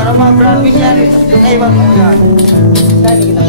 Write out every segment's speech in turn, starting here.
Para mga brand yan, ay wag mo yan. Dali kita.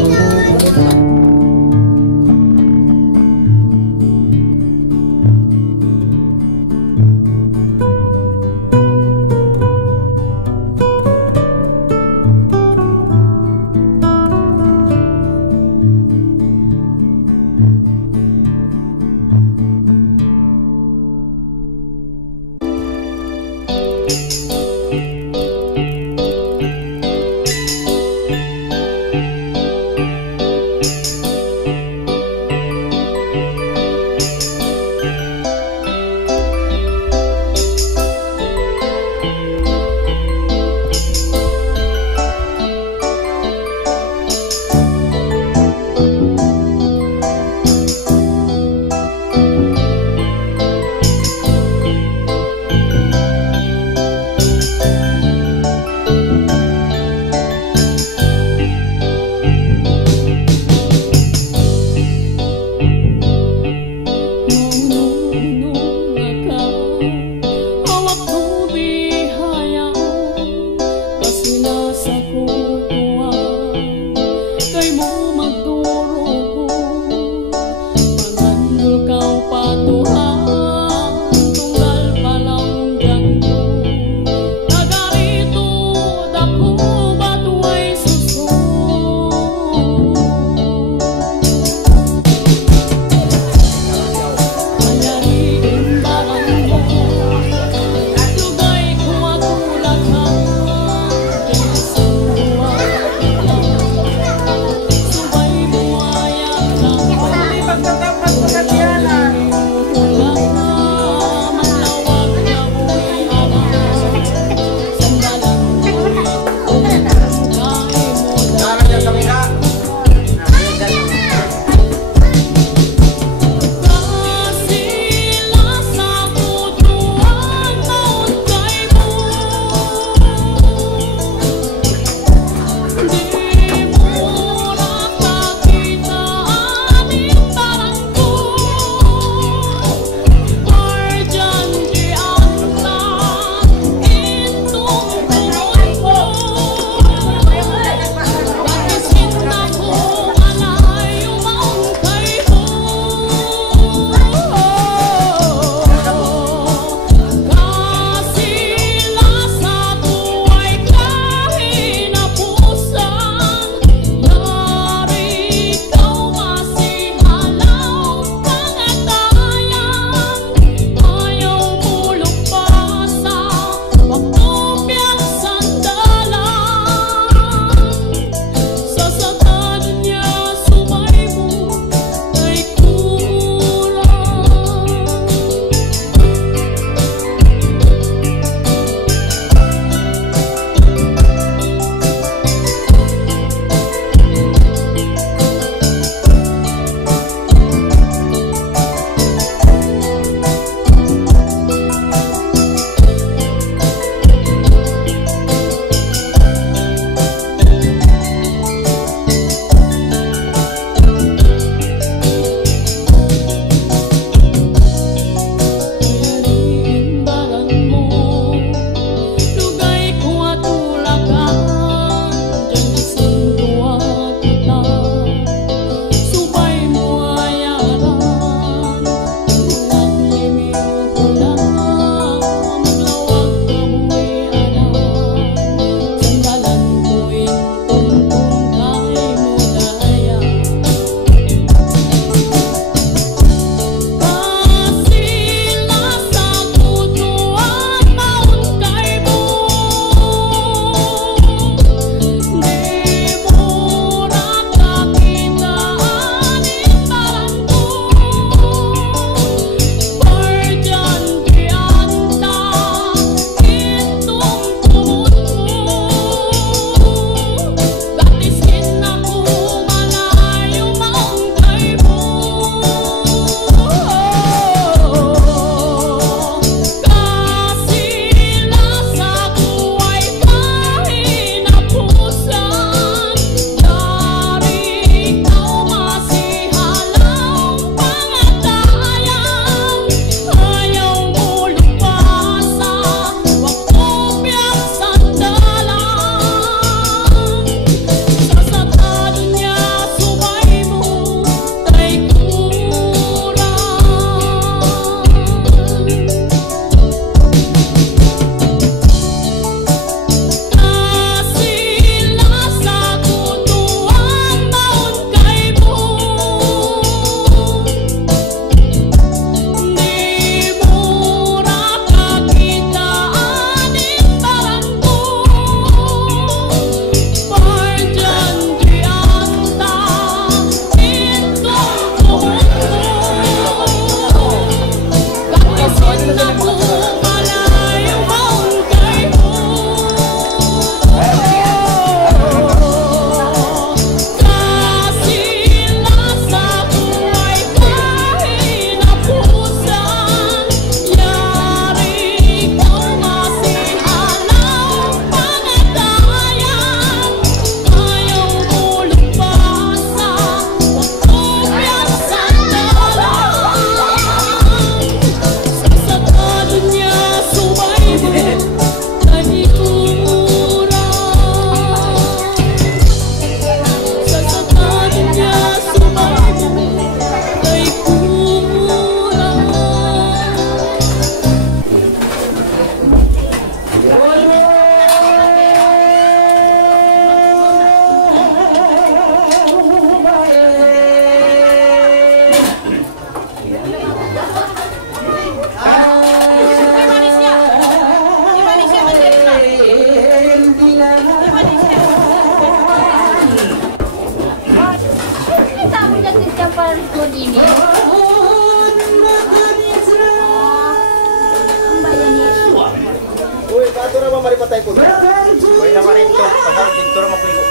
Ato na maripatay ko. Uy na marito. Pasal dito na magliko.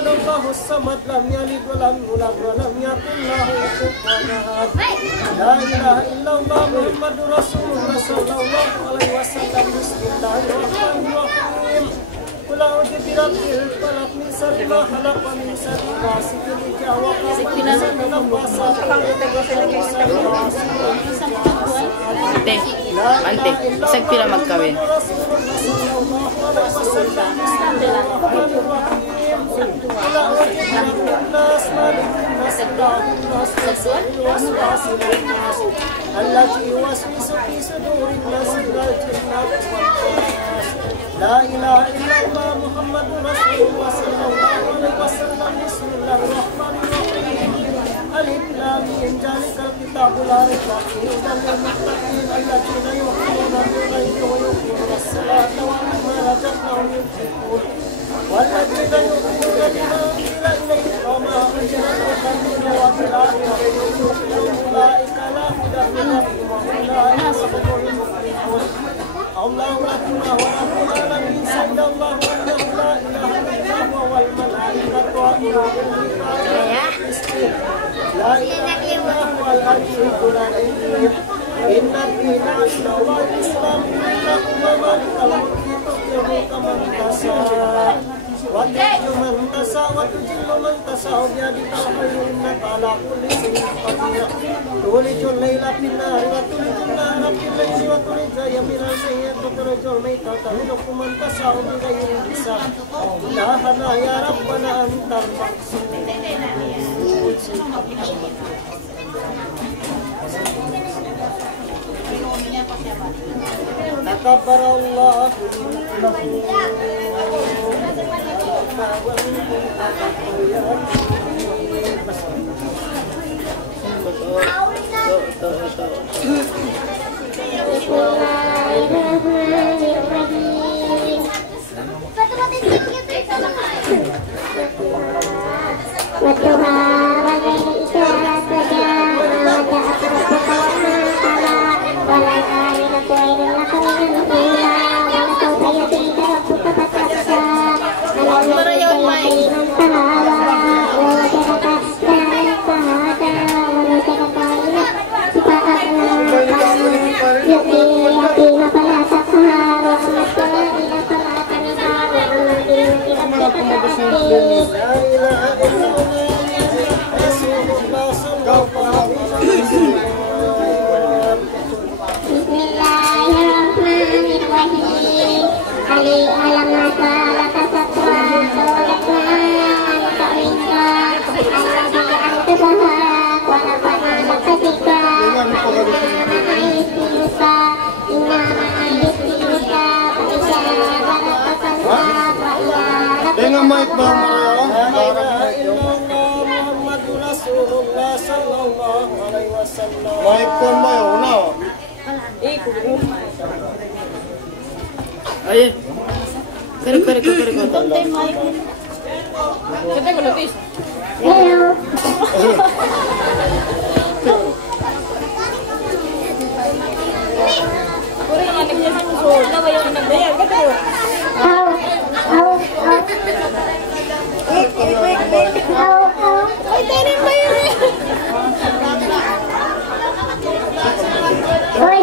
أحد الله الصمد لم يلد ولم يولد ولم يكن له كفوا أحد لا إله إلا الله محمد رسول الله صلى الله عليه وسلم بسم الله الرحمن الرحيم قل أعوذ برب الفلق من شر ما خلق ومن شر غاسق إذا وقب ومن شر النفاثات Ate, ante, isag pila magkawin. التي يوسوس في صدور الناس من الجنة والناس لا إله إلا الله محمد رسول الله صلى الله عليه وسلم بسم الله الرحمن الرحيم ألف لام ميم ذلك الكتاب لا ريب فيه هدى للمتقين الذين يؤمنون بالغيب ويقيمون الصلاة ومما رزقناهم ينفقون والذين يؤمنون بما أنزل إليك وما أنزل من وبالآخرة يوقنون أولئك على هدى من ربهم وأولئك هم المفلحون الله ربنا ورب العالمين شهد الله أنه لا إله إلا هو والملائكة وأولو العلم لا إله إلا هو العزيز الحكيم إن الدين عند الله الإسلام إنه ومالك الملك تؤتي الملك من تشاء وتعز من تشاء وتذل من تشاء بيدك الخير إنك على كل شيء قدير تولج الليل في النهار وتولج النهار في الليل وتولج من الميت وتخرج الميتة ترزق من تشاء بغير حساب إلهنا يا ربنا أنت المقصود تكبر الله Dengan mic ba mo mic ko ba yun na? Ay, kare. Kita ko lapis. Puri yang niya sa muso, na ba yung nagdayag ka to? Ay, tayo ba yun? Oi.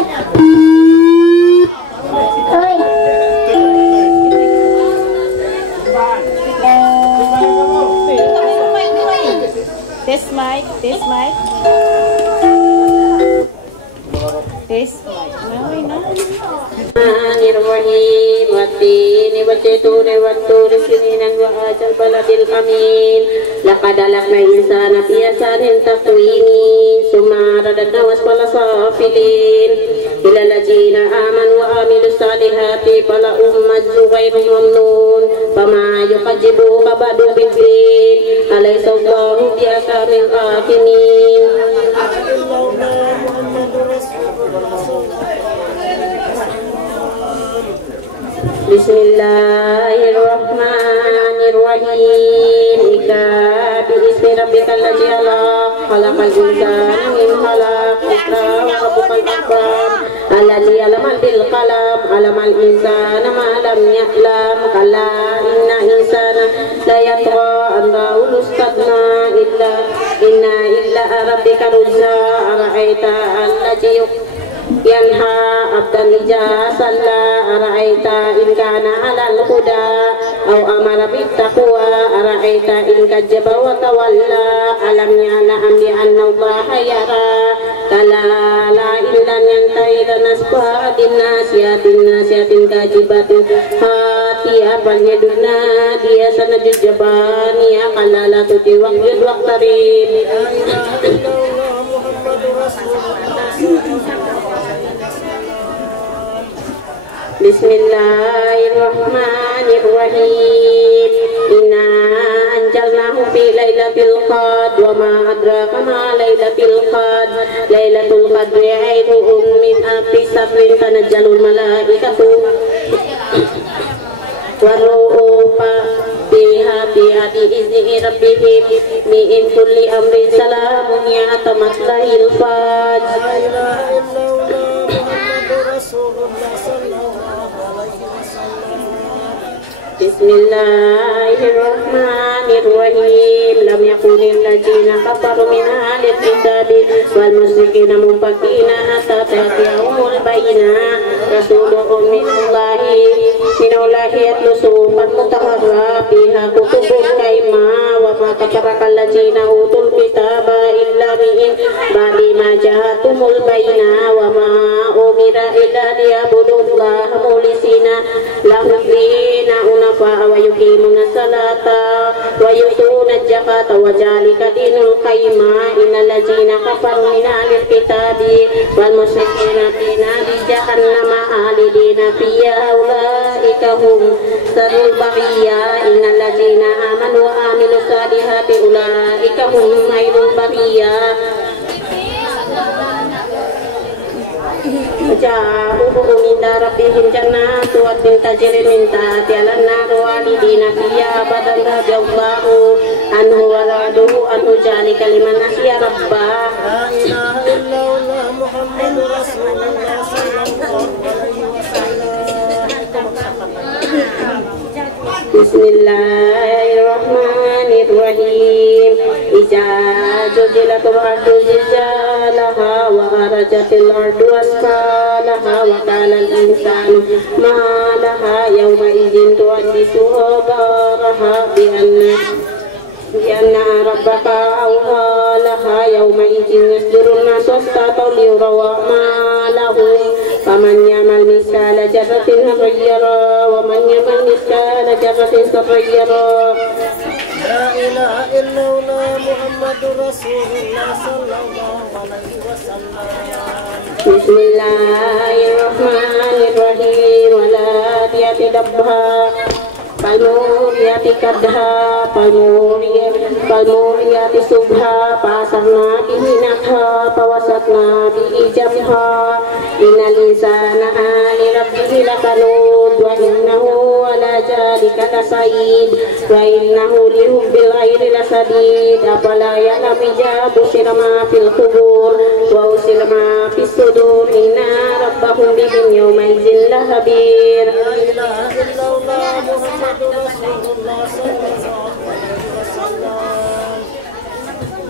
Test mic. Naway na. Bismillahirrahmanirrahim. Wattini wazaituni watturi sininan wa hadzal baladil amin. Laqad khalaqna insana fi ahsani taqwimi. Summa radadnahu asfala safilin. Ila allazina amanu wa amilus salihati falahum ajrun ghairu mamnun. Fama yukadzibuka ba'du bidzin. Alaysa Allahu bihakamil hakimin. Bismillahirrahmanirrahim. Ika bi'ismi rabbikal ladzi khalaqal insana min khalaq. Iqra wa rabbukal akram. Alladzi 'allama bil qalam. 'Allamal insana ma lam ya'lam. Kalla inna insana la yatgha an ربك رجا أرأيت الذي ينهى عبدا إذا صلى أرأيت إن كان على الهدى أو أمر بالتقوى أرأيت إن كذب وتولى ألم يعلم بأن الله يرى كلا لا إن لم ينتهي لنسفها بالناسية كاذبة خاطئة فليدع ناديا سنجد جبانيا كلا لا تطع واقعد واقترب. Bismillahirrahmanirrahim. Inna anjalnahu fi lailatul qadr wa ma adraka ma lailatul qadr. Lailatul qadri khairun min alfi shahrin tanazalul malaikatu waruhu fiha bi izni rabbihim min kulli amrin salamun ya atamatlahil fajr. Bismillahirrahmanirrahim. Lam yakunil ladzina kafaru min ahlil kitabi wal musyrikina munfakina hatta ta'tiyahumul bayyinah. Rasulun minallahi yatlu suhufan mutahharah fiha kutubun qayyimah wa ma kafarakal ladzina utul kitaba illa min ba'di ma ja'atumul bayyinah wa ma umira illa liya'budullaha mukhlisina lahu dina wa yuqimuna salata wa yutuna zakata wa zalika dinul qayyimah. Innal ladzina kafaru min ahlil kitabi wal musyrikina fi nari jahannama khalidina fiha ulaika hum sarul bariyah. Innal ladzina amanu wa amilus salihati ulaika hum khairul bariyah. Ja'uhu min rabbihim jannatu adnin tajri min tahtiha al-anhar khalidina fiha abadan radiyallahu anhu wa raduhu anhu zalika liman nasiya rabbah. La ilaha illallah Muhammadur Rasulullah sallallahu alaihi wasallam. Bismillahirrahmanirrahim. Iza zulzilatil ardu zilzalaha wa arajatil ardu asqalaha wa qala al-insanu ma laha yawma idzin tuhaddithu akhbaraha bi anna rabbaka awha laha yawma idzin yasdurun nasu astaqaw liyurawa ma lahum faman yamal miskala jarratin khayyara wa man yamal miskala jarratin sarrayara. La ilaha illallah Muhammadur Rasulullah sallallahu alaihi wasallam. Bismillahirrahmanirrahim. Wala tiati dabha palmuriyati kadha palmuriyati subha pasarna bihi nakha pawasatna bihi jamha. Innal insana li rabbihi lakanud wa innahu ala jalika lasa'id wa innahu li hubbil khairi lasadid. Afala ya'lamu idza bushira ma fil qubur wa usila ma fis sudur inna rabbahum bihim yawma idzin lahabir. La ilaha illallah Muhammadur Rasulullah sallallahu alaihi wasallam.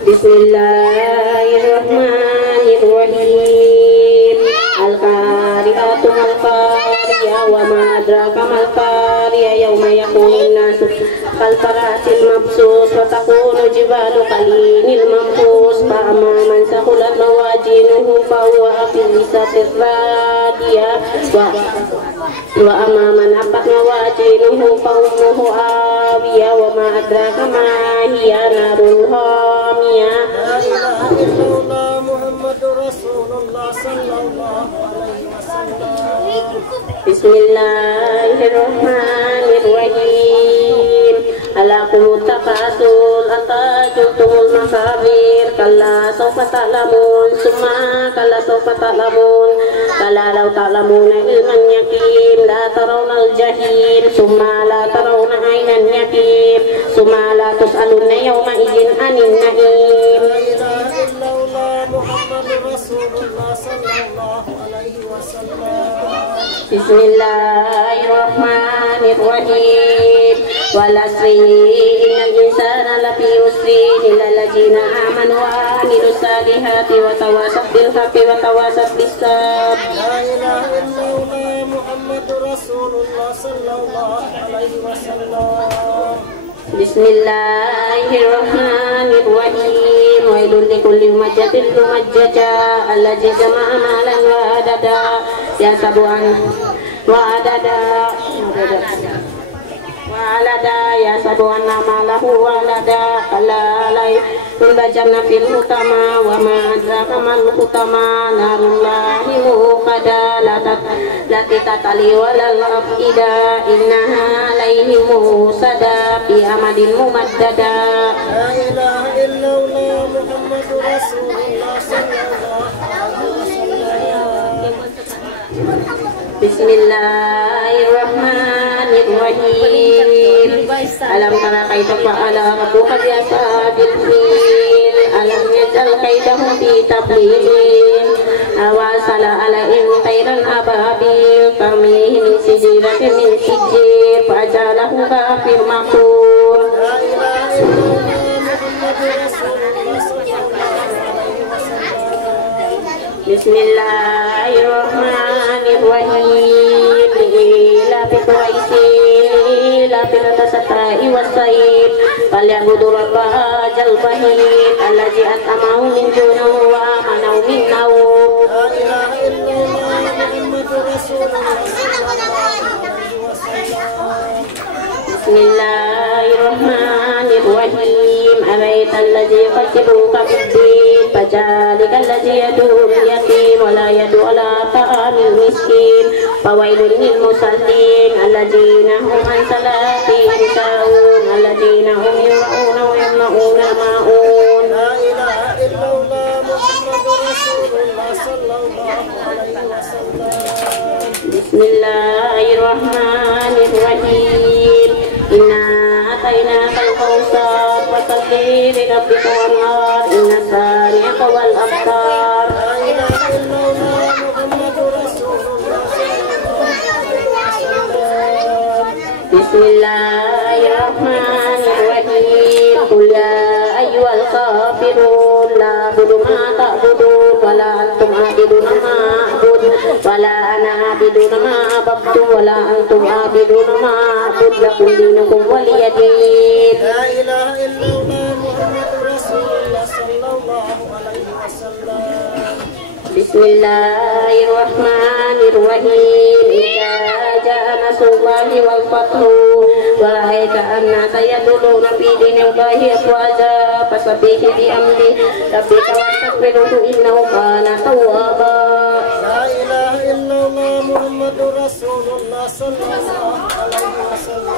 Bismillahirrahmanirrahim. Al-qari'atu mal-qari'ah wa ma adraka mal-qari'ah yawma yakunun nasu kal-farasil mabsus wa takunu jibalu kalinil mamfus fa amma man saqulat mawazinuhu fa huwa fi lisatir radiyah wa amma man haqqat mawazinuhu fa ummuhu awiyah wa ma adraka ma hiya narul hamiyah. La ilaha illallah Muhammadur Rasulullah sallallahu alaihi wasallam. Bismillahirrahmanirrahim. Alakumut takasul atajutumul makabir kalla sawfa ta'lamun summa kalla sawfa ta'lamun kalla law ta'lamuna ilman yakin la tarawna al-jahim summa la tarawna aynan yakin summa la tus'aluna yawma idzin anin na'im. La ilaha illallah Muhammadur Rasulullah sallallahu alaihi wasallam. Bismillahirrahmanirrahim. Wal asri innal insana lafi usri illal ladzina amanu وعملوا الصالحات وتواصوا بالحق وتواصوا بالصبر. لا إله إلا الله محمد رسول الله صلى الله عليه وسلم. بسم الله الرحمن الرحيم. ويل لكل همزة لمزة الذي جمع مالا وعددا يحسب أن يحسب أن ماله ولدا كلا لا ينبذن في الحطمة وما أدراك ما الحطمة نار الله موقدة لا تطلع ولا الأفئدة إنها عليهم موصدة في أمد ممددة. لا إله إلا الله محمد رسول الله صلى الله عليه وسلم. بسم الله الرحمن الرحيم. ألم تر كيف فعل ربك بأصحاب الفيل ألم يجعل كيدهم في تضليل وأرسل عليهم طيرا أبابيل ترميهم بحجارة من سجيل فجعله كعصف مأكول. لا إله إلا الله محمد رسول الله صلى الله عليه وسلم. بسم الله الرحمن الرحيم. إيلاف قريش إيلاف الشتاء والصيف فليعبدوا رب هذا البيت الذي أطعمهم من جوع وآمنهم من خوف. لا إله إلا الله محمد رسول الله صلى الله عليه وسلم. بسم الله الرحمن الرحيم. أرأيت الذي يكذب بالدين فذلك الذي يدعو اليتيم ولا يدعو على طعام المسكين فويل للمصلين الذين هم عن صلاتهم ساهون الذين هم يراءون ويمنعون الماعون. لا إله إلا الله محمد رسول الله صلى الله عليه وسلم. بسم الله الرحمن الرحيم. إنا أتيناك الكوثر فصل لربك وانحر إن شانئك هو الأبتر. لا إله إلا الله محمد رسول الله صلى الله عليه وسلم. بسم الله الرحمن الرحيم. قل يا أيها الكافرون لا أعبد ما تعبدون ولا أنتم عابدون ما أعبد ولا أنا عابد ما عبدتم ولا أنتم عابدون ما أعبد لكم دينكم ولي دين. لا إله إلا الله محمد رسول الله صلى الله عليه وسلم. بسم الله الرحمن الرحيم. إذا جاء نصر الله والفتح ورأيت الناس يدخلون في دين الله أفواجا فسبح بحمد ربك واستغفره إنه كان توابا. لا إله إلا الله محمد رسول الله صلى الله عليه وسلم.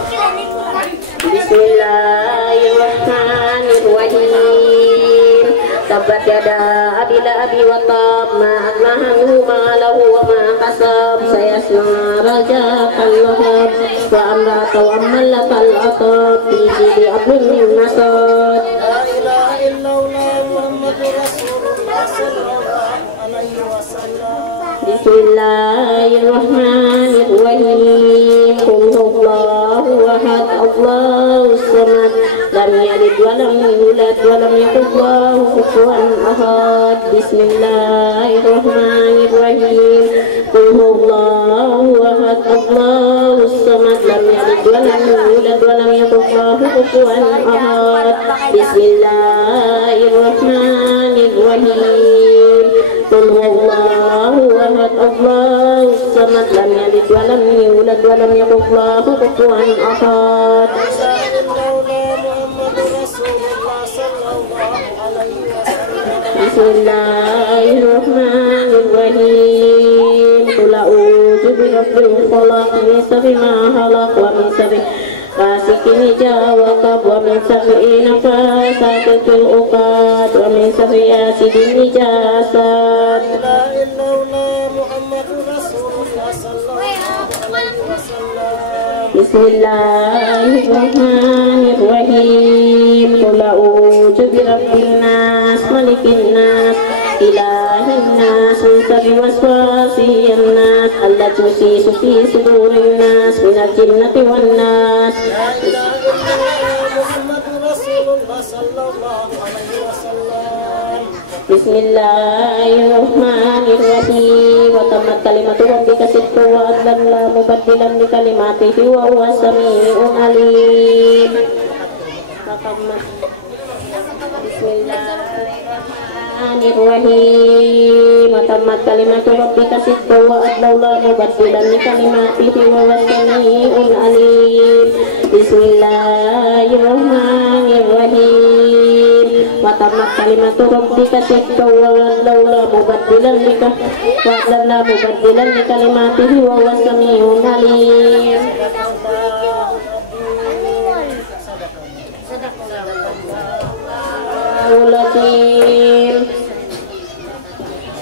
بسم الله الرحمن الرحيم. تبت يدا أبي لهب وتب ما أغنى عنه ماله وما كسب سيصلى نارا اللهب وامرأته حمالة الحطب في جيدها حبل من مسد. لا إله إلا الله محمد رسول الله صلى الله عليه وسلم. بسم الله الرحمن الرحيم. قل هو الله أحد الله الصمد لم يلد ولم يولد ولم يكن له كفوا أحد. بسم الله الرحمن الرحيم. قل هو الله أحد الله الصمد لم يلد ولم يولد ولم يكن له كفوا أحد. بسم الله الرحمن الرحيم. قل هو الله أحد الله الصمد لم يلد ولم يولد ولم يكن له كفوا أحد. لا إله إلا الله محمد رسول الله صلى الله عليه وسلم. بسم الله الرحمن الرحيم. قل أعوذ برب الفلق من شر ما خلق ومن شر غاسق إذا وقب ومن شر النفاثات في العقد ومن شر حاسد إذا حسد. لا إله إلا الله محمد رسول الله صلى الله عليه وسلم. بسم الله الرحمن الرحيم. قل أعوذ برب الناس ملك الناس إله الناس من شر الوسواس الناس الذي يوسوس في صدور الناس من الجنة والناس. لا إله إلا الله محمد رسول الله صلى الله عليه وسلم. Bismillahirrahmanirrahim. Wa tammat kalimatu rabbika sidqan wa adlan la mubaddilan li kalimatihi wa huwas samii'un alim. Bismillahirrahmanirrahim. Wa tammat kalimatu rabbika sidqan wa adlan la mubaddilan li kalimatihi wa huwas samii'un alim. Bismillahirrahmanirrahim. Wa tammat kalimatu rabbika sidqan wa adlan la mubaddilan li kalimatihi wa huwas samii'un alim.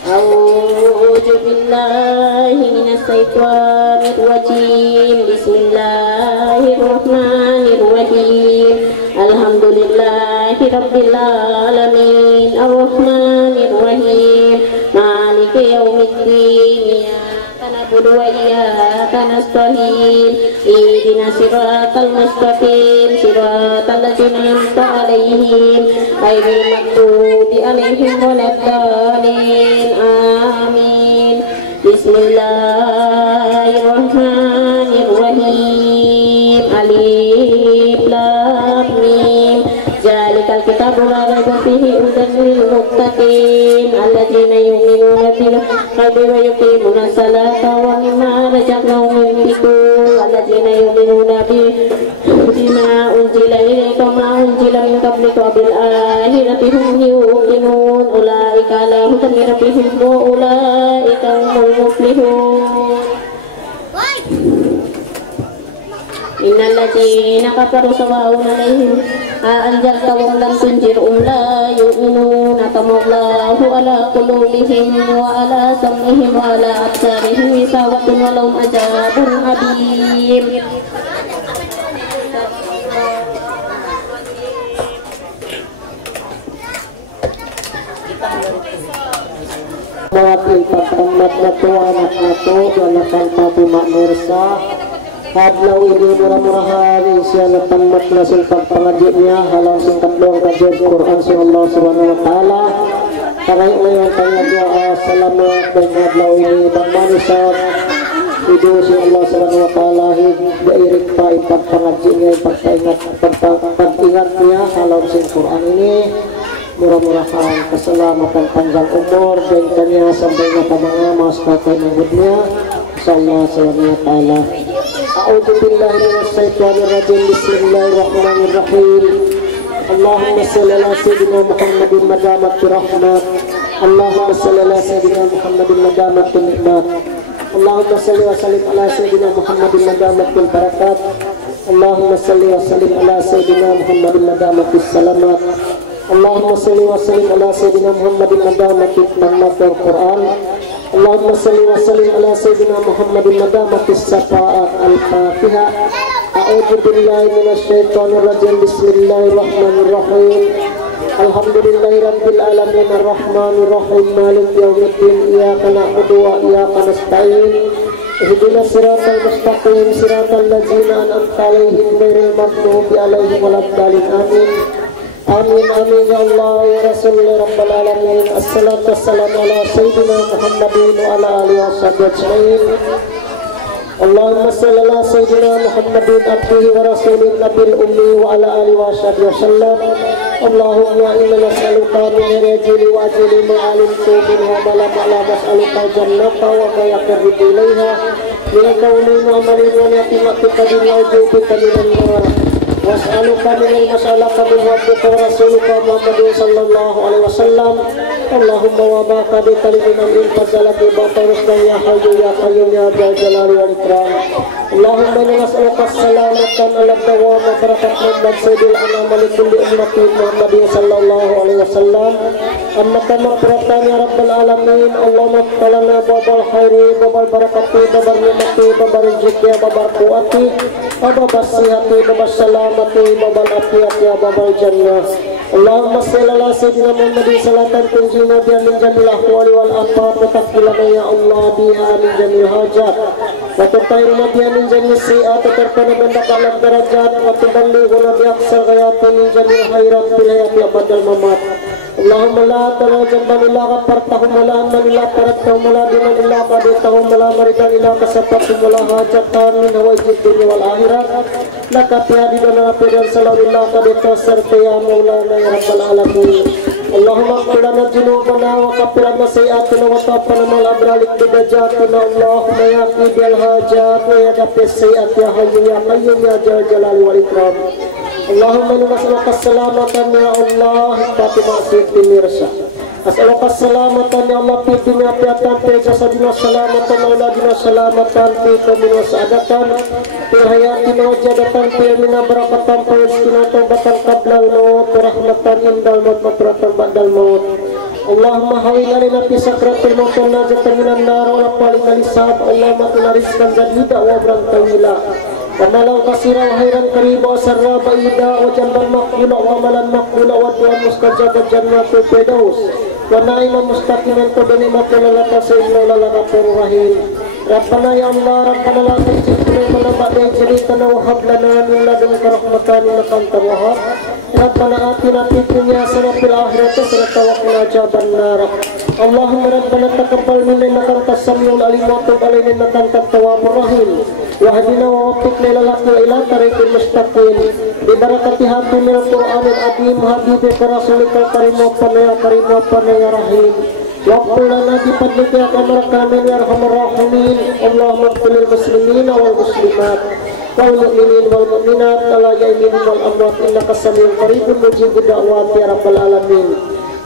A'udzu billahi minas syaitonir rajim. Bismillahirrahmanirrahim. Alhamdulillahi rabbil alamin. Arrahmanir rahim. Maliki yaumiddin. Na'budu wa iyyaka nasta'in. Ihdinas siratal mustaqim. Siratal ladzina an'amta 'alaihim ghairil maghdubi 'alaihim waladdallin. Amin. Bismillahirrahmanirrahim. Alif lam mim. Zalikal kitabu la raiba fihi hudan lil muttaqin alladzina yu'minuna bil ghaibi wa yuqimuna salata wa mimma razaqnahum yunfiqun alladzina yu'minuna bima unzila ilayka wa ma unzila min qablika wa bil akhirati hum yuqinun ulaika ala hudan min rabbihim wa ulaika humul muflihun. Innal ladzina kafaru sawa'un 'alaihim a'anzartahum lam tunzirhum la yu'minun. Atamallahu ala qulubihim wa ala sam'ihim wa ala absarihim ghishawatun wa lahum adzabun adzim. Mawakil patamat na anak na to, ganakan papu makmursa. Hadlaw ini murah-murahan siya na tamat na singkap pangajibnya halang singkat doang kajib Quran si Allah subhanahu wa ta'ala. Tagay ngayon tanya doa salamat dan hadlaw ini pagmanisap idu si Allah subhanahu wa ta'ala dairik pa ipag pangajibnya pag-ingatnya halang sing Quran ini murah-murahan keselamatan panjang umur dan kanya sampai na mga mas kakay nangudnya insyaallah subhanahu wa ta'ala. A'udzu billahi minasy syaithanir rajim. Bismillahirrahmanirrahim. Allahumma shalli ala sayyidina Muhammadin madamat rahmat. Allahumma shalli ala sayyidina Muhammadin madamat nikmat. Allahumma shalli wa sallim ala sayyidina Muhammadin madamat barakat. Allahumma shalli wa sallim ala sayyidina Muhammadin madamat salamat. Allahumma shalli wa sallim ala sayyidina Muhammadin madamat tammatul Quran. Allahumma salli wa sallim ala sayyidina Muhammadin madamatis safa'at al-fatihah. A'udzu billahi minasy syaithanir rajim. Bismillahirrahmanirrahim. Alhamdulillahi rabbil alamin arrahmanir rahim maliki yaumiddin iyyaka na'budu wa iyyaka nasta'in. Ihdinas siratal mustaqim siratal ladzina an'amta 'alaihim ghairil maghdubi 'alaihim waladdallin. Amin. Amin amin ya Allah ya Rasulullah Rabbal Alamin. Assalatu wassalamu ala sayyidina Muhammadin wa ala alihi washabbihi ajma'in. Allahumma salli ala sayyidina Muhammadin abdihi wa rasulin nabil ummi wa ala alihi washabbihi wasallam. Allahumma inna nas'aluka min rajili wa ajili ma'alimtu min wa malam ala nas'aluka jannata wa ma yaqirru ilayha min qawlin wa amalin wa natimatika bin wajubika minan nar. Was'aluka minal mas'alaka min rabbika wa rasulika Muhammadin sallallahu alaihi wasallam. Allahumma wa ma qadita li amrin fazalati ba'tarustan ya hayyu ya qayyum ya dzal jalali wal ikram. Allahumma inna nas'aluka salamatan ala dawam wa barakat min sayyidil anam li kulli ummati Muhammadin sallallahu alaihi wasallam. Amma maghfiratan ya rabbal alamin. Allahumma talana babal khairi babal barakati babal nikmati babal rizqi babal quwwati babal sihhati babal salamati babal afiyati babal jannah. Allahumma salli ala sayyidina Muhammadin salatan tunjina biha min jamil ahwali wal afat wa taqilana ya Allah biha min jamil hajat wa tutahhirna biha min jamil si'at wa tarfana bindaka ala darajat wa tuballighuna bi aqsal ghayati min jamil khairat fil hayati abadal mamat. اللهم لا تدع ذنبا إلا غفرته ولا هما إلا فرجته ولا دينا إلا قضيته ولا مريضا إلا كسبته ولا حاجة من هوائج الدنيا والآخرة لك فيها رضا وفي صلاة إلا قضيته وسرت يا مولانا يا رب العالمين. اللهم اغفر لنا ذنوبنا وكفر عنا سيئاتنا وتوفنا مع الأبرار بدرجاتنا. اللهم يا قاضي الحاجات ويا دافع السيئات يا حي يا قيوم يا ذا الجلال والإكرام. اللهم إنا نسألك السلامة يا الله Fatimah Siti Mirsa. أسألك السلامة يا الله في الدنيا في جسدنا سلامة أولادنا سلامة في قومنا وسعادة في حياتنا وجادة في علمنا بركة في رزقنا توبة قبل الموت ورحمة عند الموت مغفرة بعد الموت. اللهم هون علينا في سكرات الموت ونجاة من النار ولقنا للسعد. اللهم اتنا رزقا جديدا وعمرا طويلا ومالا قصيرا وخيرا قريبا وسرا بعيدا وجنبا مقبولا وعملا مقبولا ودعاء مستجاب جنات الفردوس ونعيما مستقيما بنعمة لك سيدنا لك غفور رحيم. ربنا يا الله ربنا لا تزغ قلوبنا بعد إذ هديتنا وهب لنا من لدنك رحمة إنك أنت الوهاب. ربنا آتنا في الدنيا حسنة وفي الآخرة حسنة وقنا عذاب النار. اللهم ربنا تقبل منا إنك أنت السميع العليم وتب علينا إنك أنت التواب الرحيم. واهدنا ووفقنا إلى الحق وإلى طريق المستقيم ببركة هاتم من القرآن العظيم حبيبك رسولك الكريم وفقنا يا كريم وفقنا يا رحيم. واغفر لنا بفضلك يا أرحم الراحمين يا أرحم الراحمين. اللهم اغفر للمسلمين والمسلمات والمؤمنين والمؤمنات الأحياء منهم والأموات إنك سميع قريب مجيب الدعوات يا رب العالمين.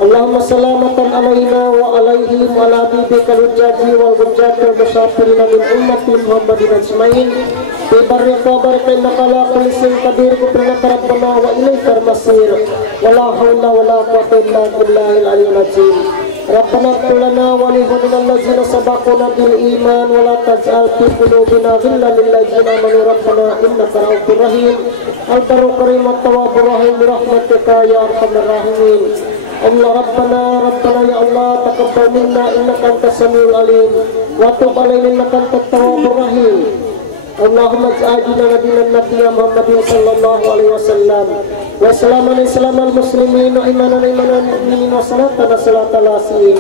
اللهم سلامة علينا وعليهم وعلى حبيبك الحجاج والحجاج والمسافرين من أمة محمد أجمعين ببرك وبرك إنك على كل شيء قدير. غفرانك ربنا وإليك المصير ولا حول ولا قوة إلا بالله العلي العظيم. ربنا اغفر لنا ولإخواننا الذين سبقونا بالإيمان ولا تجعل في قلوبنا غلا للذين آمنوا ربنا إنك رؤوف رحيم. البر الكريم التواب الرحيم برحمتك يا أرحم الراحمين. الله ربنا يا الله تقبل منا إنك أنت السميع العليم وتب علينا إنك أنت التواب الرحيم. اللهم اجعلنا نبينا النبي محمد صلى الله عليه وسلم وسلاما إسلام المسلمين وإيمانا إيمان المؤمنين وصلاة صلاة العاصين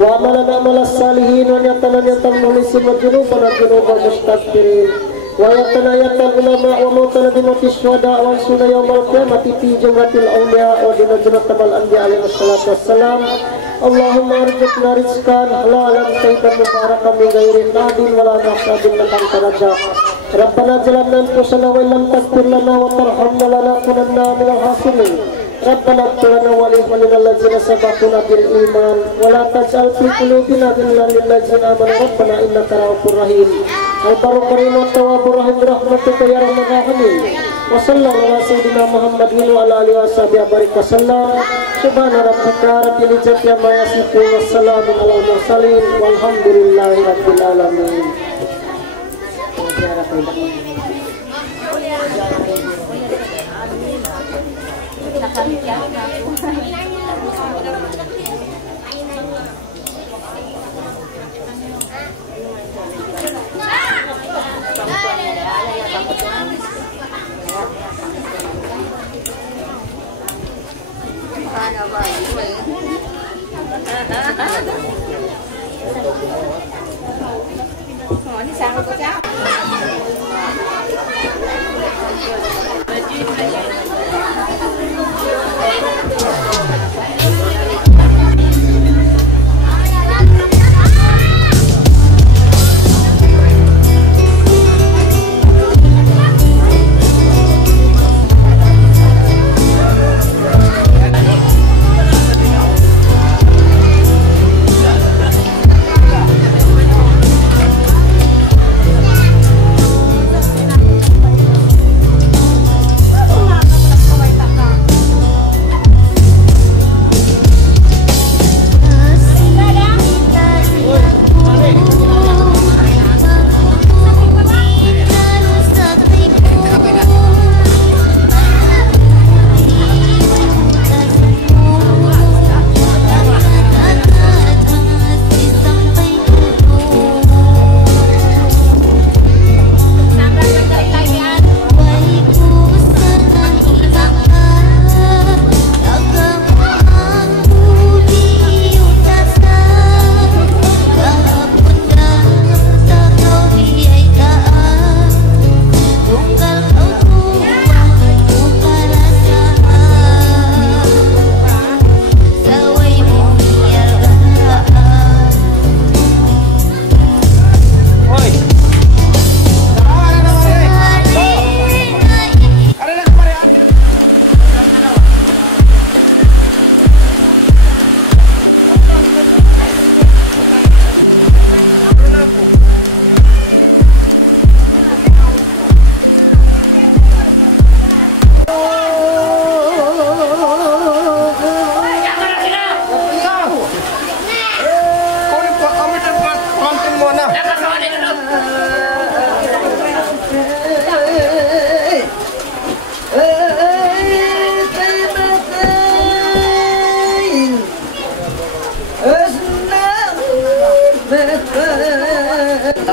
وعملا عمل الصالحين ونيتنا نية المخلصين وجنوبنا جنوب المستكبرين ويتنا يت العلماء وموتنا بموت الشهداء وانصرنا يوم القيامة في جمرة الأولياء وجنة الأنبياء عليهم الصلاة والسلام. اللهم ارزقنا رزقا حلالا طيبا مباركا من غير ناد ولا نحساب إنك أنت الرزاق. ربنا ظلمنا أنفسنا وإن لم تغفر لنا وترحمنا لنكونن من الخاسرين. ربنا اغفر لنا ولإخواننا الذين سبقونا بالإيمان ولا تجعل في قلوبنا غلا للذين آمنوا ربنا إنك رؤوف رحيم. البر الكريم والتواب الرحيم برحمتك يا أرحم الراحمين. وصلى الله على سيدنا محمد وعلى آله وصحبه وبارك وسلم. سبحان ربك رب العزة عما يصفون والسلام على المرسلين والحمد لله رب العالمين. Đi sang của cháu.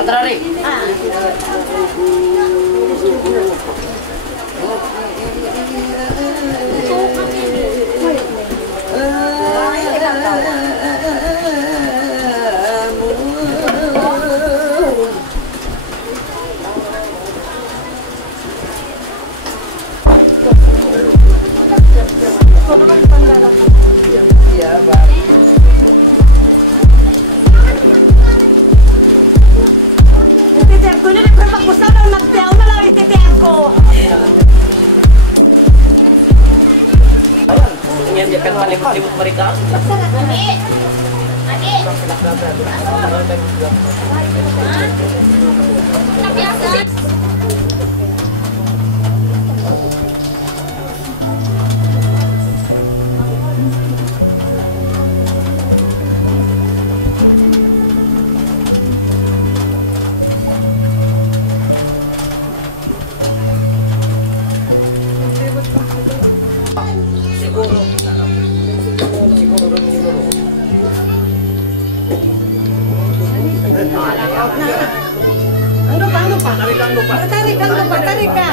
Tantrari. Iya, Pak. Titip ko na rin, pero pag gusto nang magtiyaw na lang ititip ko. Yan dia kan palimut-limut mereka. Ano pa? Tarik ka.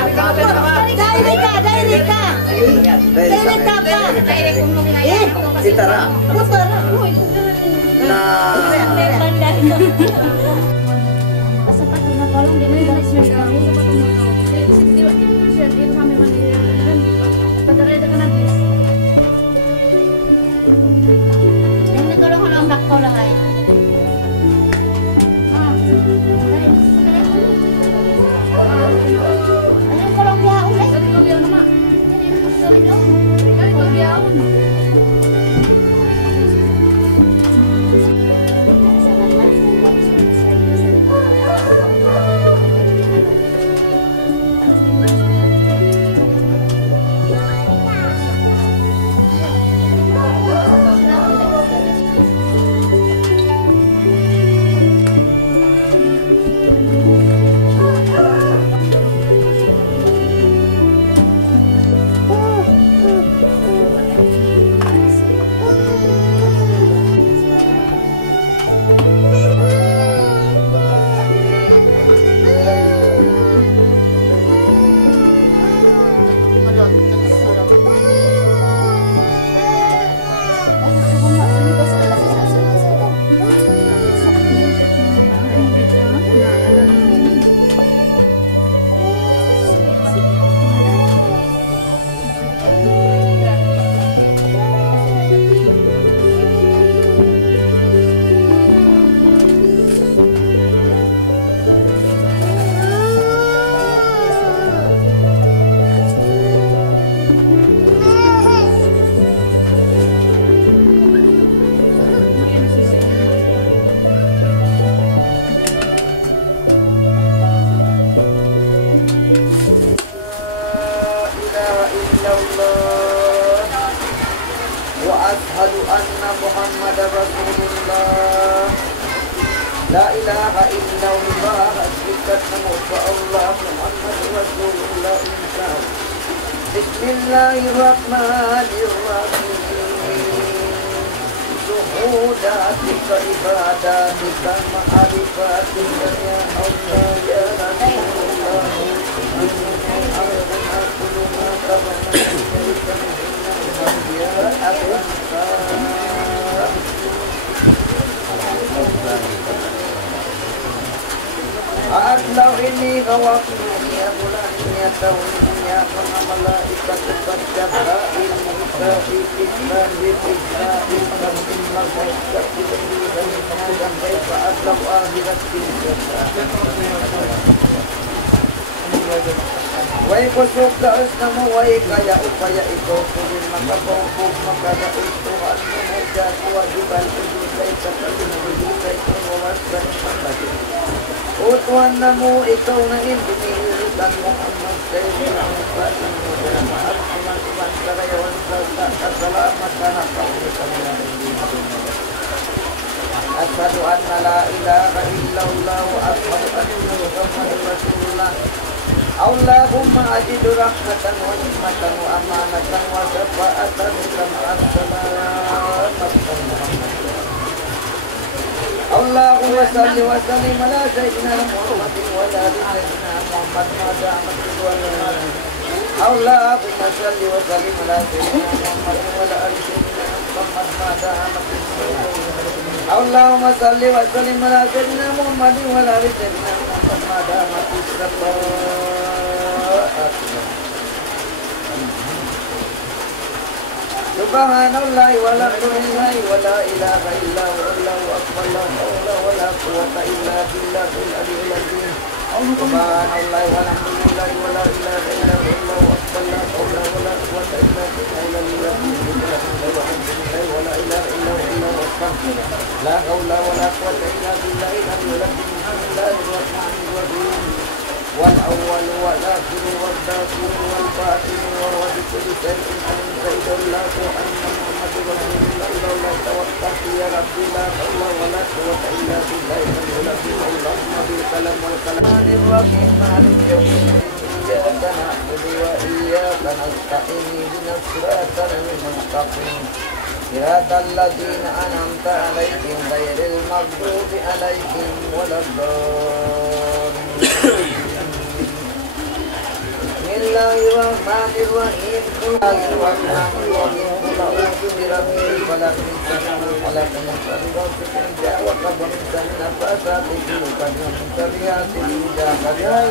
Dairi ka pa. Sitara. Basta pag nakolong din ang garis yung kami. Itu kami mandiran. Padahal ada kena bis. Yang nakolong ang ambak ko lang ay. Ano kolong biyaon eh? Dari ko biyaon naman. Dari ko biyaon. Asyhadu anna Muhammadar Rasulullah. La ilaha illallah. Hakikat nama Allah Muhammad Rasulullah insyaallah. Bismillahirrahmanirrahim. Suhudatika ibadatika ma'arifatika ya Allah ya Rasulullah. Adlaw ini kawaknya bulannya tahunnya mga malaikat pagkakain kita itikman itikna itikman malaikat itikman sampai saatlaw akhirat kita. Way kusok daos na mo way kaya upaya ito kunin makapangkog makadaos Tuhan mo mo jatuh jubal ujusay katalin ujusay kumawas dan pagkakit. O Tuhan na mo ikaw na inbinilitan mo ang magsayo ang patang mo na maat kuman karayawan sa kasalamat ka na kaulitan mo na Asyhadu anna la ilaha illallah wa asyhadu anna Muhammadar Rasulullah. Allahumma ajidu rahmatan wa hikmatan wa amanatan wa syafa'atan kama arsalna Muhammad. Allahumma salli wa sallim ala sayyidina Muhammadin wa ala ali sayyidina Muhammad ma da'amat ridwan. Allahumma salli wa sallim ala sayyidina Muhammadin wa ala ali sayyidina Muhammad ma da'amat ridwan. Allahumma salli wa sallim ala sayyidina Muhammadin wa ala ali sayyidina Muhammad ma da'amat ridwan. Subhanallah walhamdulillah wa la ilaha illa Allahu akbar la haula wa la quwwata illa billahil aliyyil azim. Subhanallah walhamdulillah wa la ilaha illa Allahu akbar la haula wa la quwwata illa billahil aliyyil azim. Subhanallah wa la ilaha illa Allahu akbar la haula wa la quwwata illa billahil aliyyil azim. Bismillahir rahmanir rahim. والأول والآخر والباطن والباطن وهو بكل شيء عليم. شهد الله أن محمد رسول الله لولا توكلت يا ربي لا حول ولا قوة إلا بالله العلي العظيم. اللهم بالكلام والكلام الرحيم مالك يوم الدين إياك نعبد وإياك نستعين اهدنا الصراط المستقيم صراط الذين أنعمت عليهم غير المغضوب عليهم ولا الضالين. Bismillahirrahmanirrahim. Bismillahirrahmanirrahim. Qul a'udzu birabbil falaq min syarri ma khalaq min syarri ghasiqin idza waqab min syarri nafasati fil 'uqad min syarri hasidin idza hasad.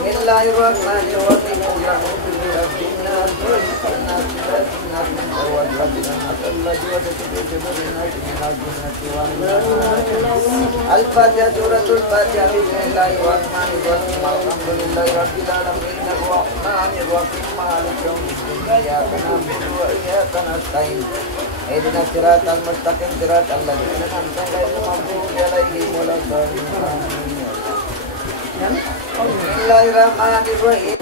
Bismillahirrahmanirrahim. Qul a'udzu birabbin nas malikin nas ilahin nas min syarri waswasil khannas alladzi yuwaswisu fi sudurin nas min al-jinnati. Al-Fatihah. Suratul Fatihah. Bismillahirrahmanirrahim. Alhamdulillahi rabbil alamin. Ar-Rahmanir Rahim. Maliki yaumiddin. Iyyaka na'budu wa iyyaka nasta'in. Ihdinas siratal mustaqim siratal ladzina an'amta 'alaihim ghairil maghdubi 'alaihim waladdallin. Bismillahirrahmanirrahim.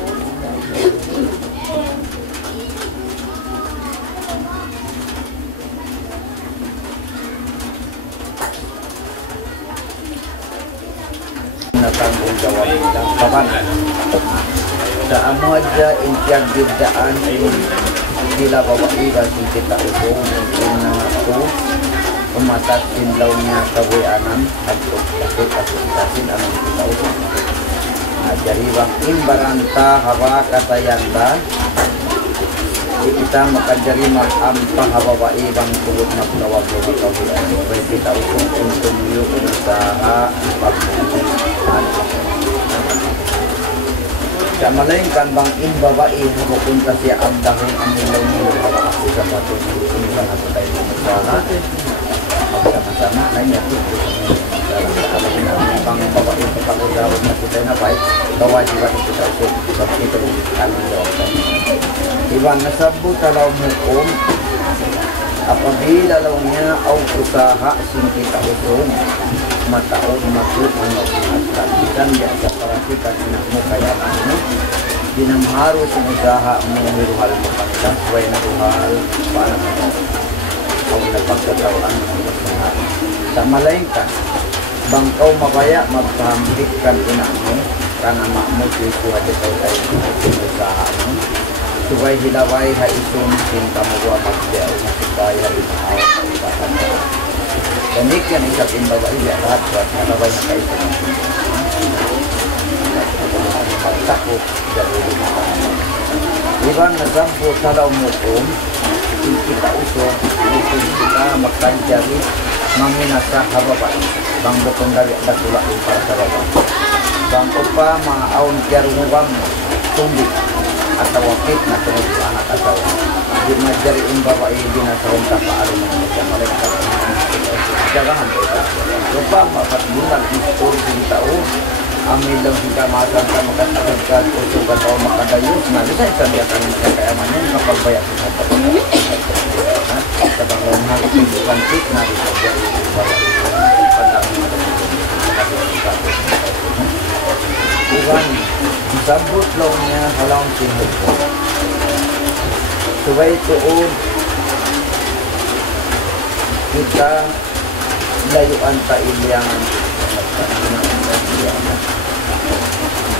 Tanggung jawab dan kapan tak aja intiak bidaan ini bila bawa iba kita itu mungkin aku pematasin launya kawianan atau kasih anak kita itu jadi wakin baranta hawa kata yanda kita makan jari makam pahawa ibang turut maglawa ko kawianan supaya kita untuk yuk usaha pagbubuhan. Sa malaingkan bang imbabai mapunta siya abdahon ang nilaw niyo hawa ako sa patong kung ako tayo usaha magkakasama na niya bang babai pagkakudawad na kita na baik kawajiban kita usap sebab kita kami jawab ibang nasabu talaw mukum apabila launya au usaha sing kita usung mataon masuk mengaskan dan biasa perhatikan sinakmu kaya ini dinam harus usaha mengiru hal mengatakan sesuai hal panas kau napagkatawaan usaha sama lainkan bang kau mabaya magpahambikkan inakmu karena makmu itu aja kau tayo usaha mo suway hilaway haisun cinta mo buwa magdiaw na supaya inahaw demikian isap imbawa iya lahat buat nalaway na kayo sa mga takot dari ibang nasampo salaw mo kung kita uso kung kita magkanjari maminasa hababa bang butong dari at tulak para sa baba bang upa maaon jarumubang tumbi atau wakit na tungod sa anak asawa di majari imbawa iya binasahon kapaalo mga sa malekta jagahan kita lupa mapat bulan istor din tao amin lang kita masang makasagad usog ka tao makadayos na bisa isabiatan sa kayaman yun kapag bayak sa kapag sa panglaman bukan tip na bisa jari Iwan sabut lawnya halang sinhut subay tuod kita layuan ta ilyangan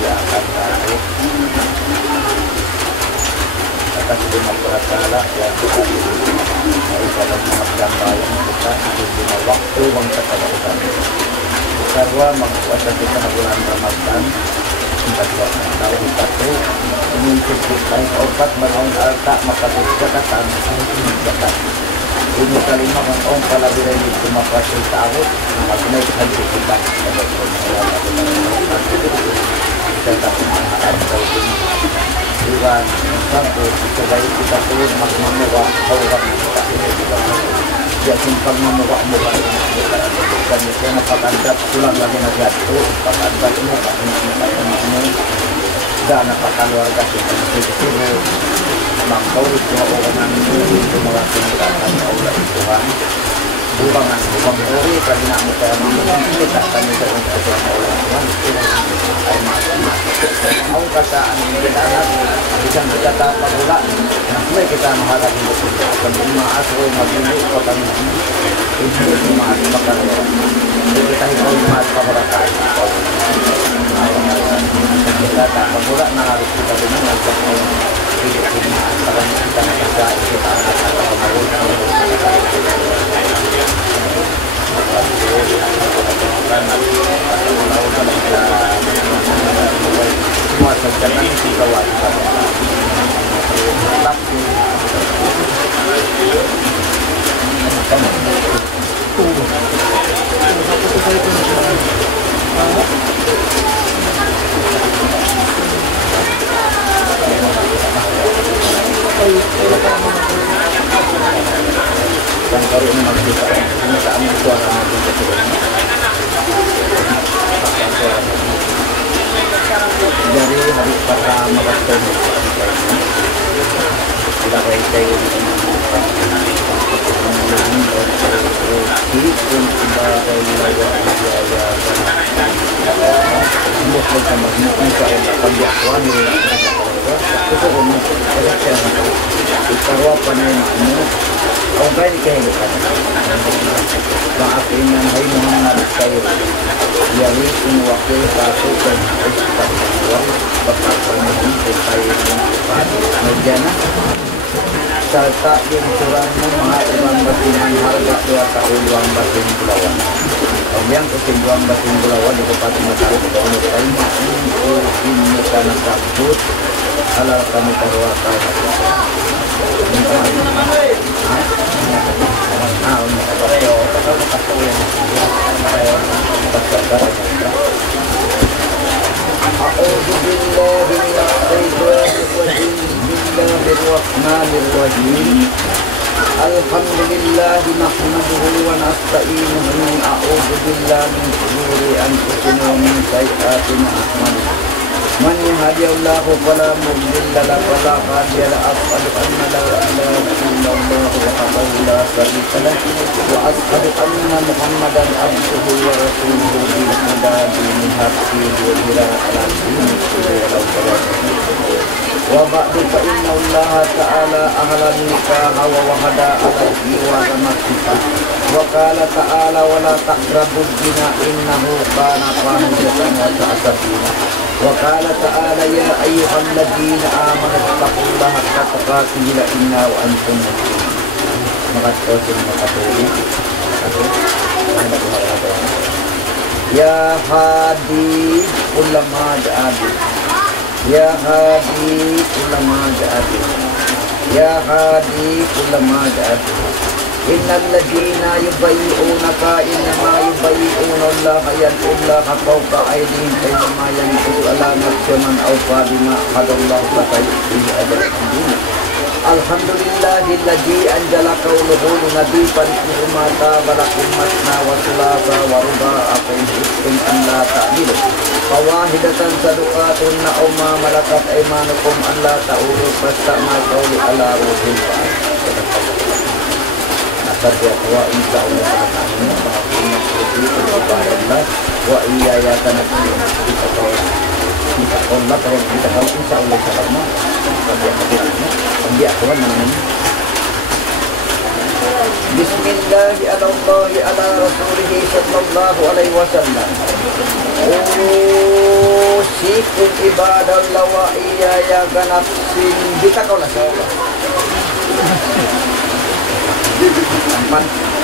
ya kata atas lima perkara yang Dalam mengamalkan bayang kita di waktu yang terkadang karena mengkuasa kita bulan Ramadan 14 tahun satu ini cukup baik obat menaun alta maka kesehatan zakat ini kalimat orang kalau bila ini cuma pasal tahu maknanya hanya kita kita tak mengenal bukan satu sebagai kita perlu makna mewah orang kita ini juga dia simpang mewah dan misalnya pakai berat pulang lagi nanti itu pakai berat ini pakai dan pakai keluarga kita itu mangkau itu orang ini itu melakukan Allah Tuhan bukangan bukan ori karena kita memang kita akan bisa untuk Allah Tuhan mau kata anak anak bisa berkata apa pula nah kita menghadapi penerima asal majlis kota itu cuma bakal kita hidup mas keberatan kita tak pula harus kita dengar hidup ini antara kita kita semua sejalan di bawah tapi dan kalau ini masih ini kami suara masih dari hari pertama bertemu kita beritahu serta diusuranmu uang batinan harga 2 tahun uang batin Bulawan yang kesin uang batin Bulawan di Kabupaten Mataram tahun terima ini karena takut halal kami terwakil Bismillahirrahmanirrahim. Alhamdulillah nahmaduhu wa nasta'inuhu a'udzu billahi min shururi anfusina wa min sayyiati a'malina. Man yahdihillahu fala mudilla lahu wa la hadiya lahu. Asyhadu anna la ilaha illallah wahdahu la syarika lahu wa asyhadu anna Muhammadan abduhu wa rasuluhu bil huda dinil haqqi wa ala dinihi wa ba'du fa inna Allah ta'ala ahlan nikaha wa wahada ala jiwa wa nakita wa qala ta'ala wa la taqrabuz zina innahu kana fahishatan wa sa'a sabila wa qala ta'ala ya ayyuhalladzina amanu taqullaha haqqa tuqatih la inna wa antum muslimun. Ya hadi ulama jadi ya hadi ulama jadi ya hadi ulama jadi innal ladina yubayyi'unaka innama yubayyi'una Allah yadullaha fawqa aydihim kama yanqusu ala nafsin man awfa bima hadallahu fatayyihi ajran. Alhamdulillahilladzi anjala qawluhu nabiyan ma tabalakum masna wa thulatha wa ruba'a fa in khiftum an la ta'dilu fawahidatan sadaqatun aw ma malakat aymanukum an la ta'ulu fastama qawli ala ruhil nasab wa insyaallah ta'ala wa iyaya tanabbi kita kolak kalau kita tahu insyaallah sama dia Tuhan namanya. Bismillahirrahmanirrahim ala Rasulih sallallahu alaihi wasallam. Oh, sikun ibadah lawa iya ya ganap sin kita kau lah Allah. Suman.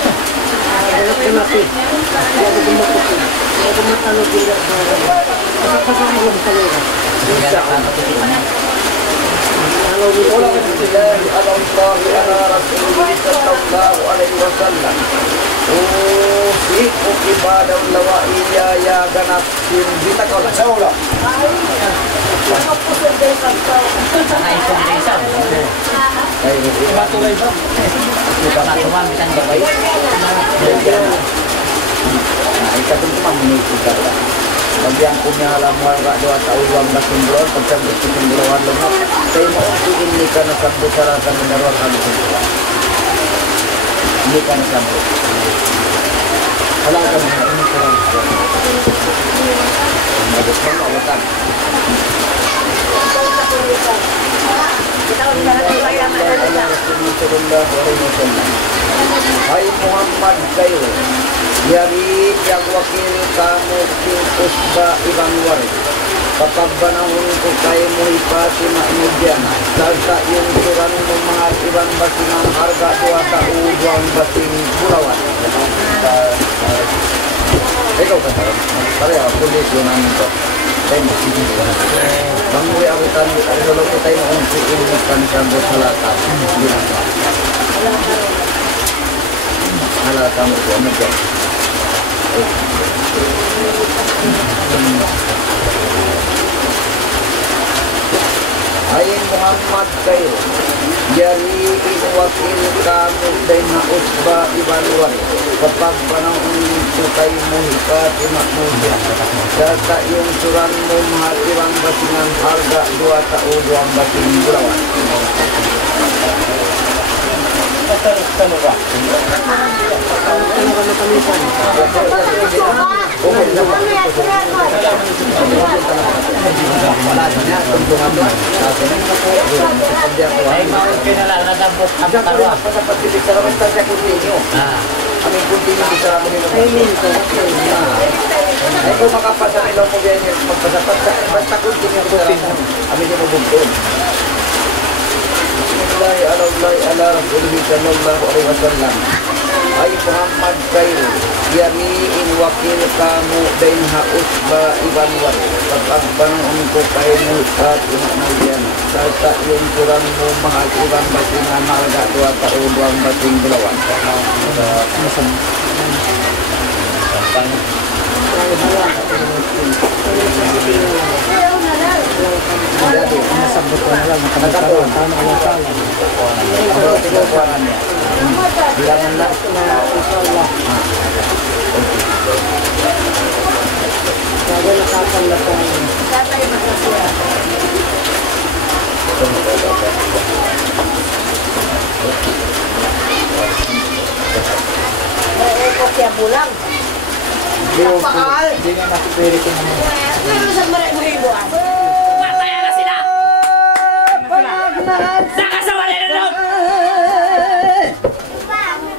Bagi yang punya halaman rak 2 tahun 12 bulan macam berkesimpulan lemah saya mau untuk ini karena sampai cara akan menaruhkan kesimpulan ini karena sampai kalau akan ini kurang ada semua letak Hai Muhammad Khair Yari yang wakil kamu Usba Ibn Warid Pagkabbanahun ko kayo mo ipati mainudian Salta yung suran mo mga ibang basingang harga Tuwata uwang basing pulawan Ikaw ka sarap Pareha, pulis yun ang ito Manguwi ako tayo Alulog ko tayo kung siinikan sa Busalatan Halata mo ko ano dyan Ayin Muhammad Khair Jari inwakil kamu din na Usba Ibn Warid kapag panahon ito kayo mo hipati makmudya data yung suran mo mahatirang basingan harga 2 taon ang basing bulawan Tanong ka? Ala Rasulullah sallallahu alaihi wasallam Ay Muhammad Khair Yamiin wakil kamu din ha Usba Ibn Warid kapag panahon ko kayo mo at imakmulyan salta yung kurang mo mahal ibang basingan harga 2 taon ang basing bulawan Jadi, nasabot ko na lang nakataon ang sala. Ano tinukuhan niya? Bilangan lang na inshallah. Sabi nakatanggap ko ngayon. Tatay magkasiya. Eko kaya bulang. Hindi na nakipiri ko naman. Pero sa maribuan. Pataya na sila! Nakasawali na doon!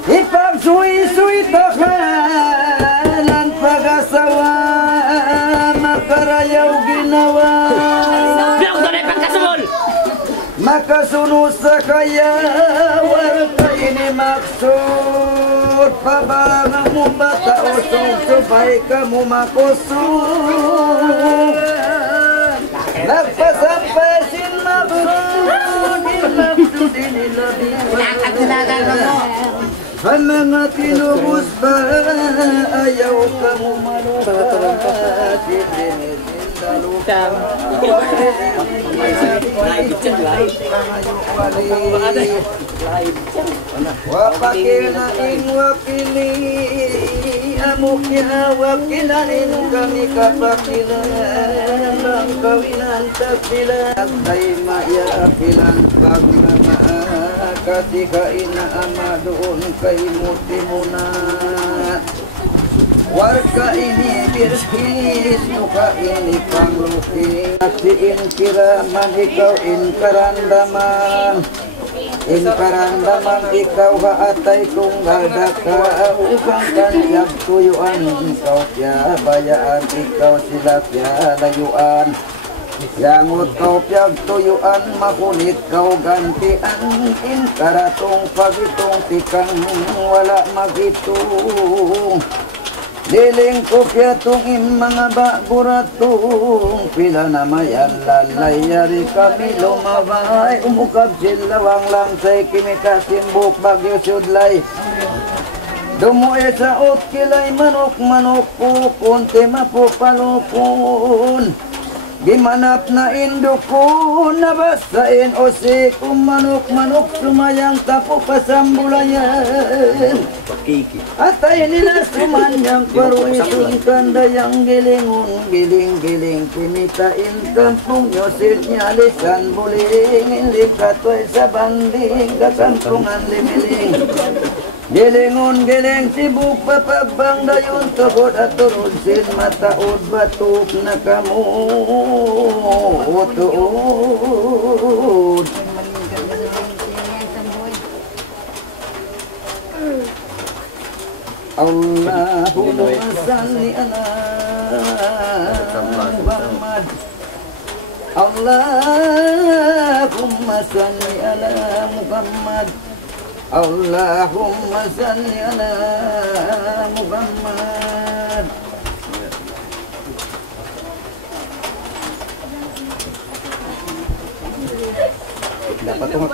Ipagsuy-suy takalan pag-asawa makarayaw ginawa Bilang doon ay pagkasumol! Makasunod sa kaya wala ini maksud pabangang mo bata o subay ka mo makusog nagpasampay sin mabusud inilabi ang mga tinubos ba ayaw ka mo malubat Wapakinain wakili amuknya wakinain kami kapakilan bangkawinan takbilan tay mayakilan pagmama katika ina amadoon kay mutimuna warga ini birkis nuka ini pangluki Siin kiraman ikaw inkarandaman Inkarandaman ikaw haatay kung gadaka Upang kanyag tuyuan ikaw kya bayaan ikaw sila kya layuan Yangot kau piyag tuyuan, makunit kau gantian, inkaratong pagitong tikang wala magitong. Diling ko piyatong mga baguratong, pila na mayan lalayari kami lumabay, umukab silawang lang say kimikasimbuk bagyo sudlay. Dumue sa kilay manok-manok po, kunti mapupalukon. Gimanap na indok ko, nabasain o si manok-manok, sumayang tapo pasambulayan. Atay nila sumanyang paruisun kandayang gilingon, giling-giling, kimitain kampung nyosin nyalisan buling, ilim katoy sa banding, kasampungan limiling. Gilingon giling sibuk papagbang dayon tukod at turod sin mataod batok na kamuot. Allahumma salli ala Muhammad. Allahumma salli ala Muhammad. Allahumma salli ala Muhammad. Dapat tunggu.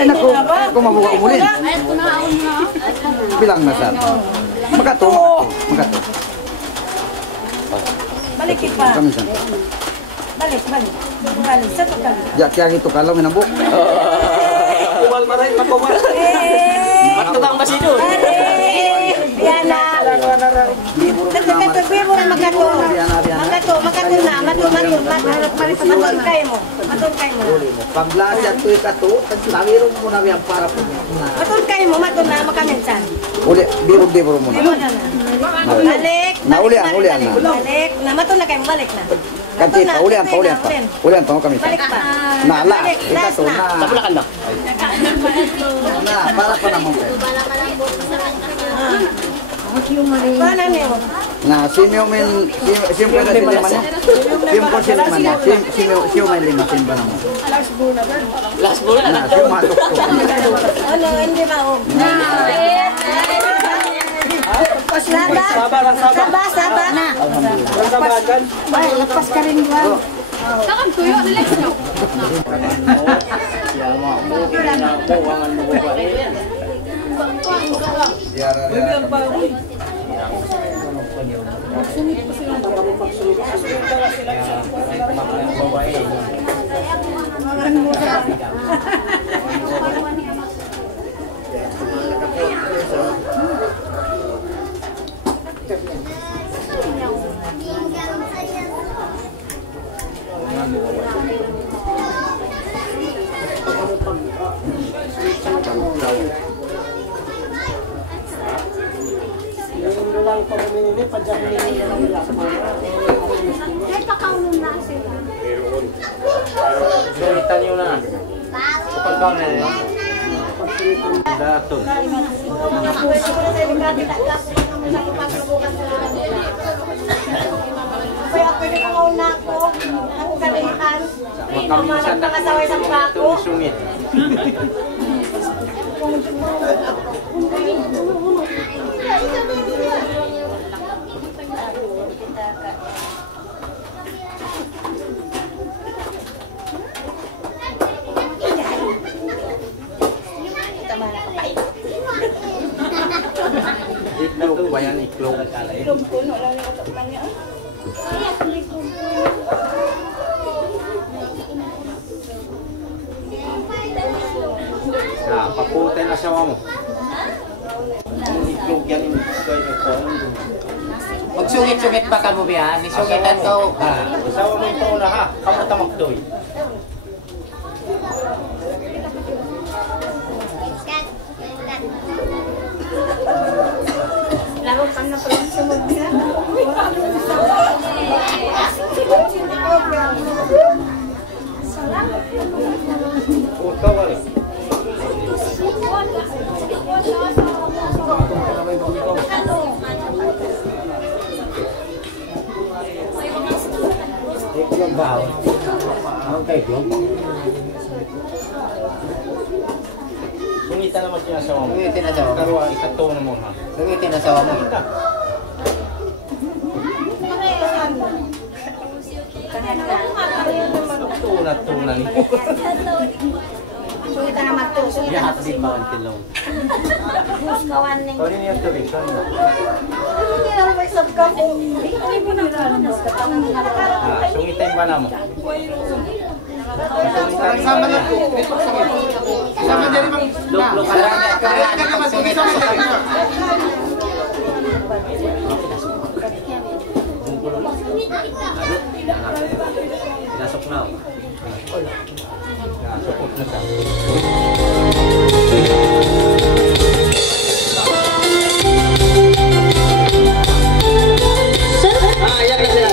Enak ko mabuka umulin. Bilang na saan. Makato. Balik pa. Kami saan. Balik. Satu kali. Jak itu kalau menabuk. Kumal maray, pakumal. Matutang masidun. Biana. Nagkakatabi mo na magato na. Matun kayo mo. Paglasya tu'y kato, taglawiron mo na yung para po. Matun kayo mo, matun na, makaminsan. Uli, biro mo na. Balik. Ulian na. Balik. Matun na kayo, balik na. Kanti pa, ulian pa mo kami. Balik pa. Last na. Tabulakan lang. Na, para pa naman kayo. Paano niyo? Nah, simyo men simple na sila man. Simple sila man. Simyo men lima simple naman. Last bulan na. Nah, simyo matok ko. Ano, hindi ba o? Saba. Ay, lepas ka rin ba? Takam tuyo, relax nyo. Sulitan nyo na. Kapag ka na yun. Daton. Kaya pwede ko mauna ako. Ang kalihan. Makamisan na Pangasaway sa pako. sungit. Iklog ba yan? Iklog. Paputin na siya mo. Iklog yan. Magsungit-sungit ba ka mo biya? Nisungitan ko. Sawa mo ito na ha. Kamu tamakdoy. Laro pang napalong sa mga. Sungitan naman sinasawa mo. Sungitin na sawa mo. Karuha, ikataw na mo ha. Sungitin na sawa mo. Tunat-tunan ni. Sungita naman to. Yahat di ba ang tilaw? Sorry niya ito rin. Sungitan ba na mo? Sama na po. Sama na rin. Luk-luk. Karami pag sungit. Nasok na. Nasok na siya. Ayan na sila.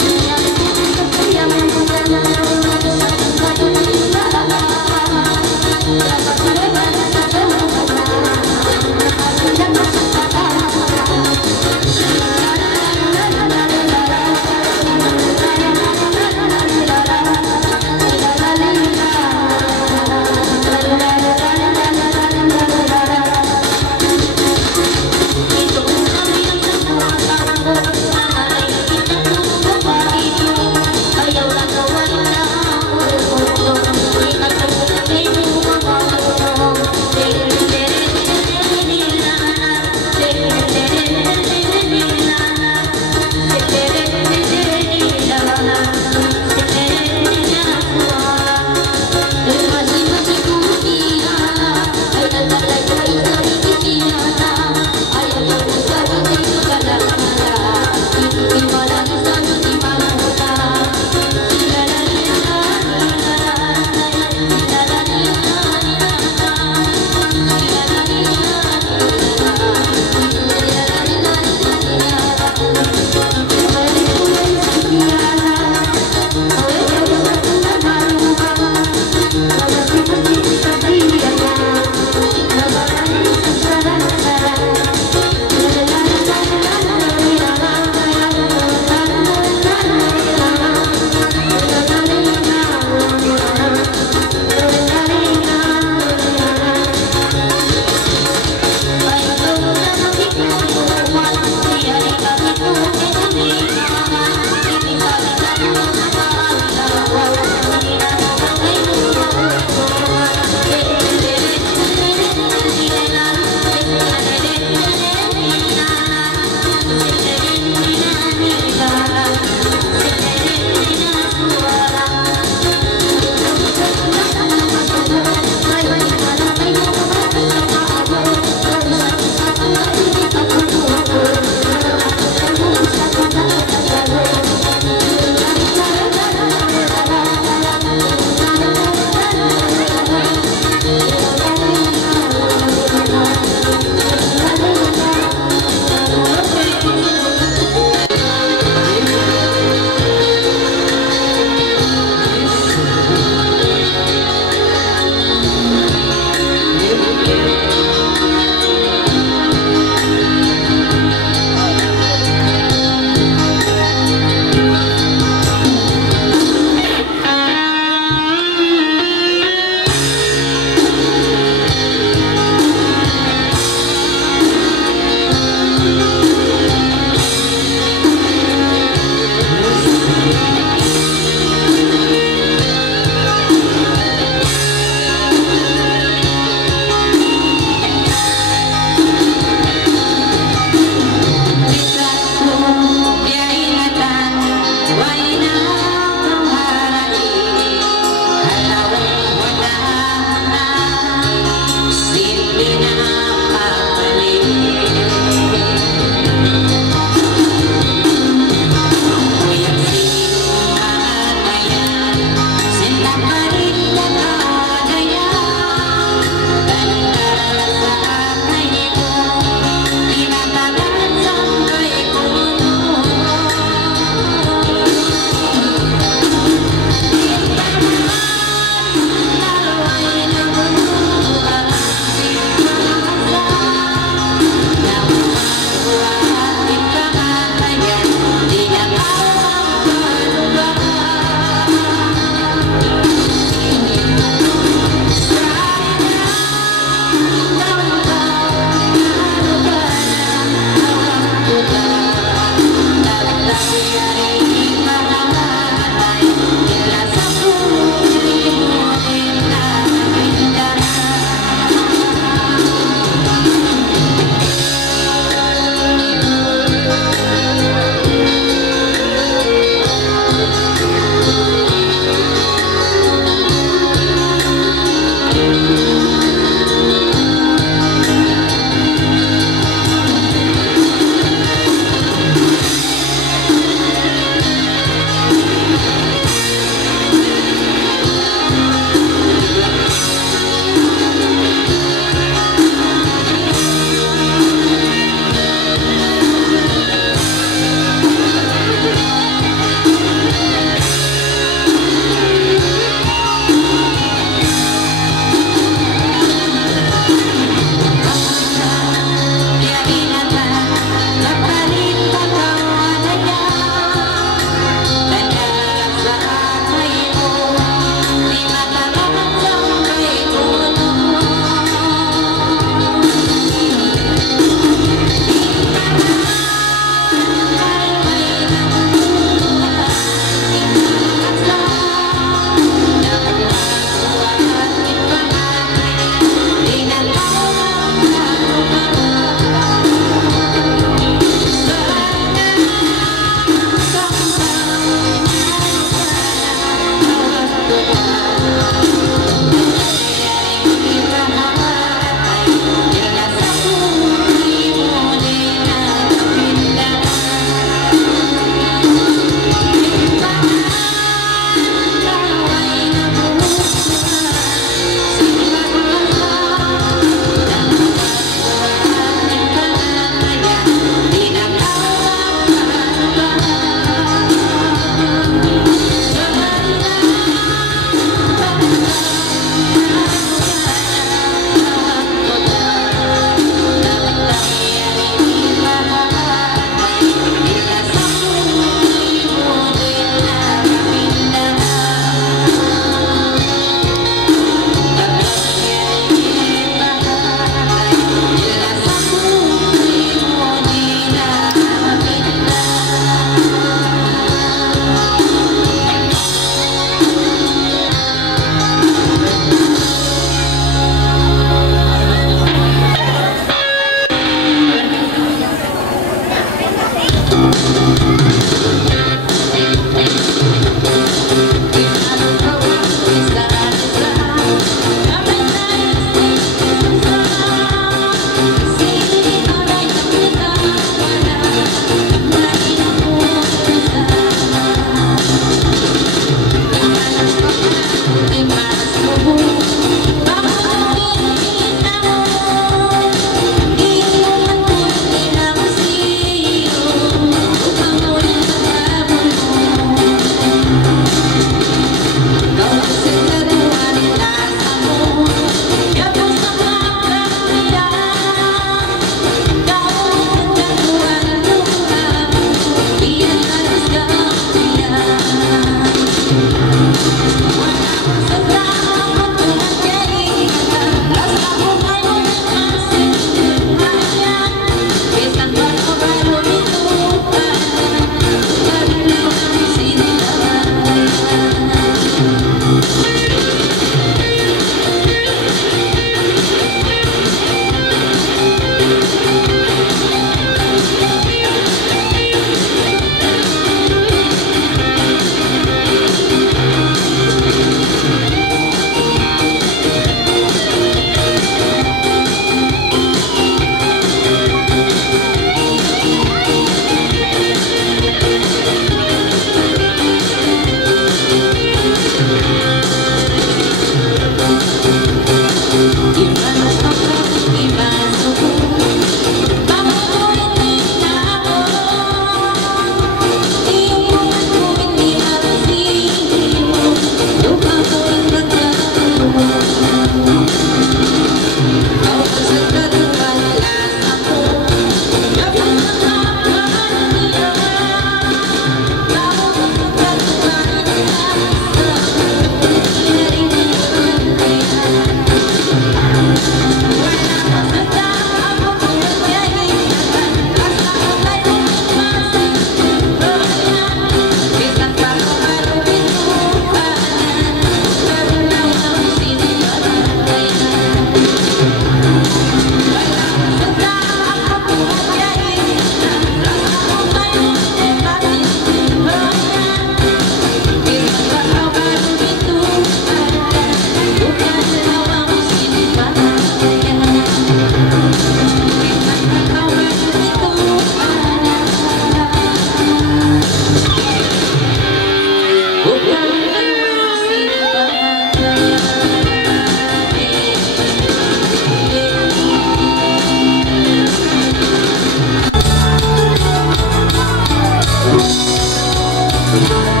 Besan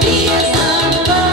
Biasa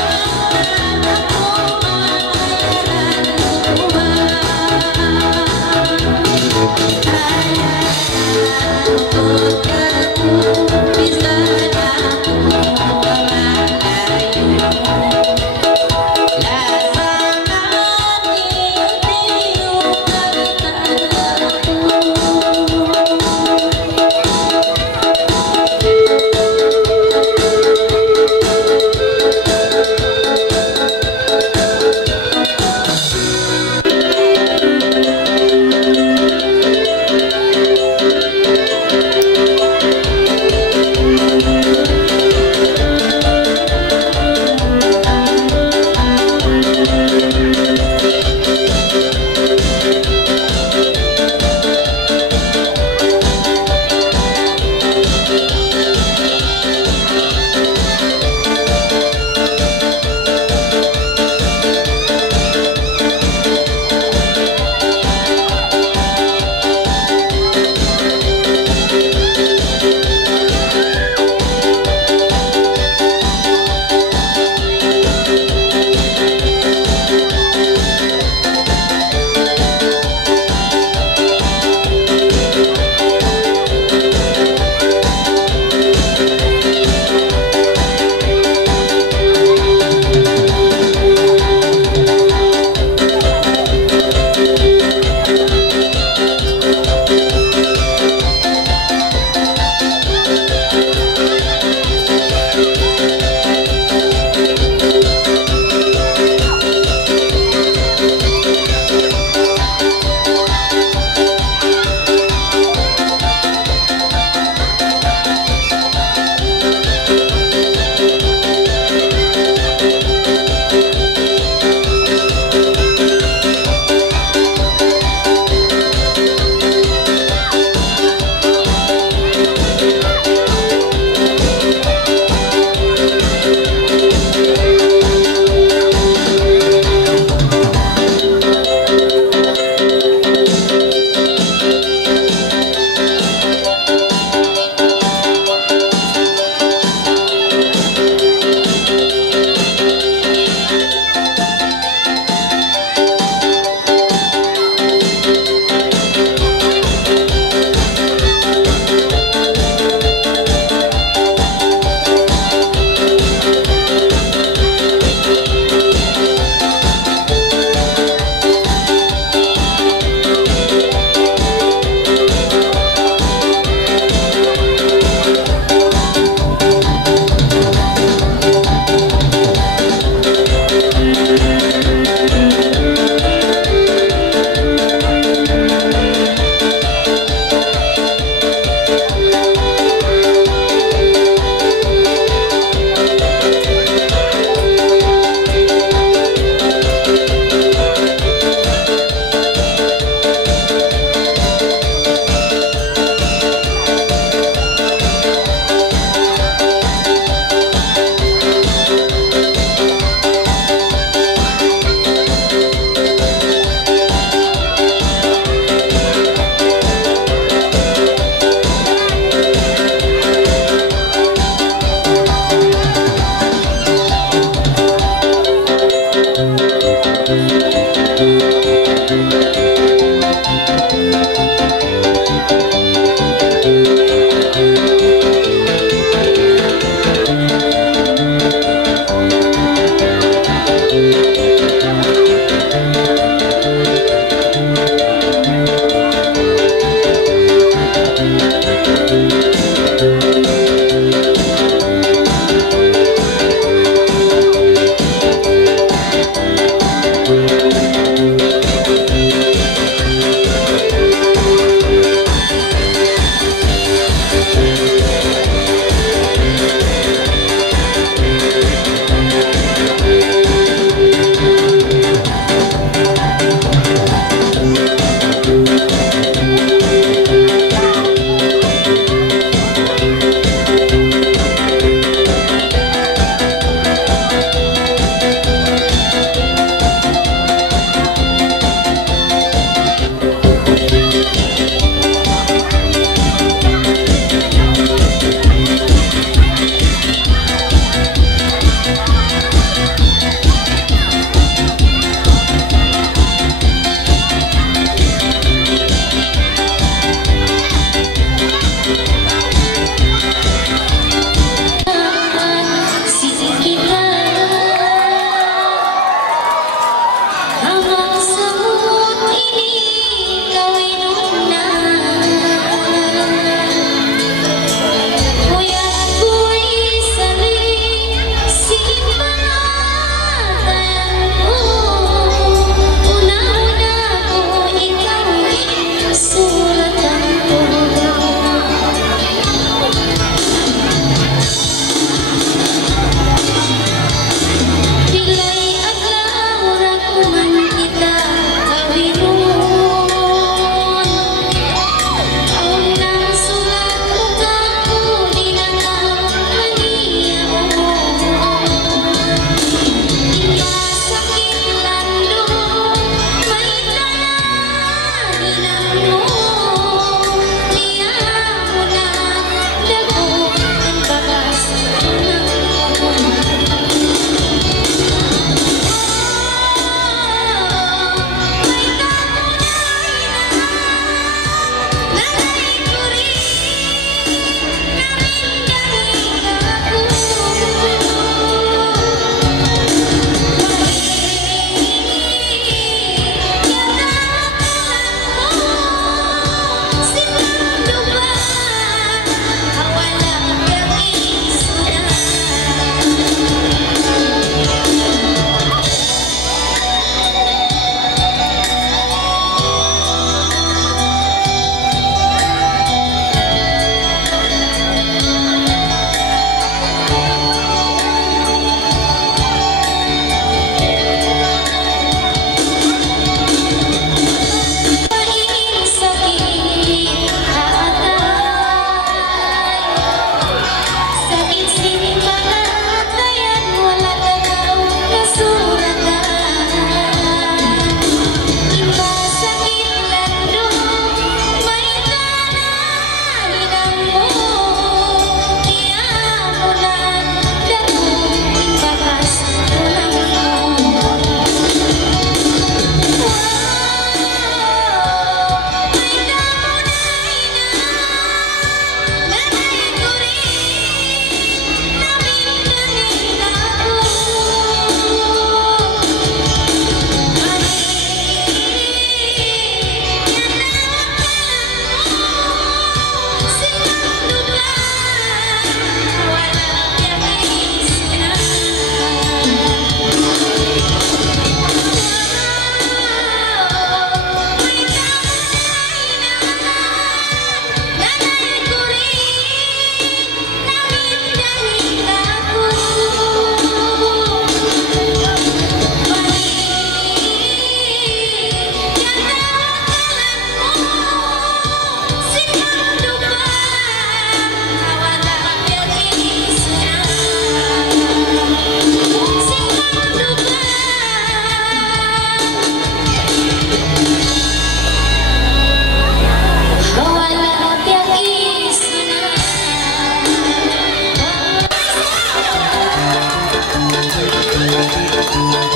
Ay,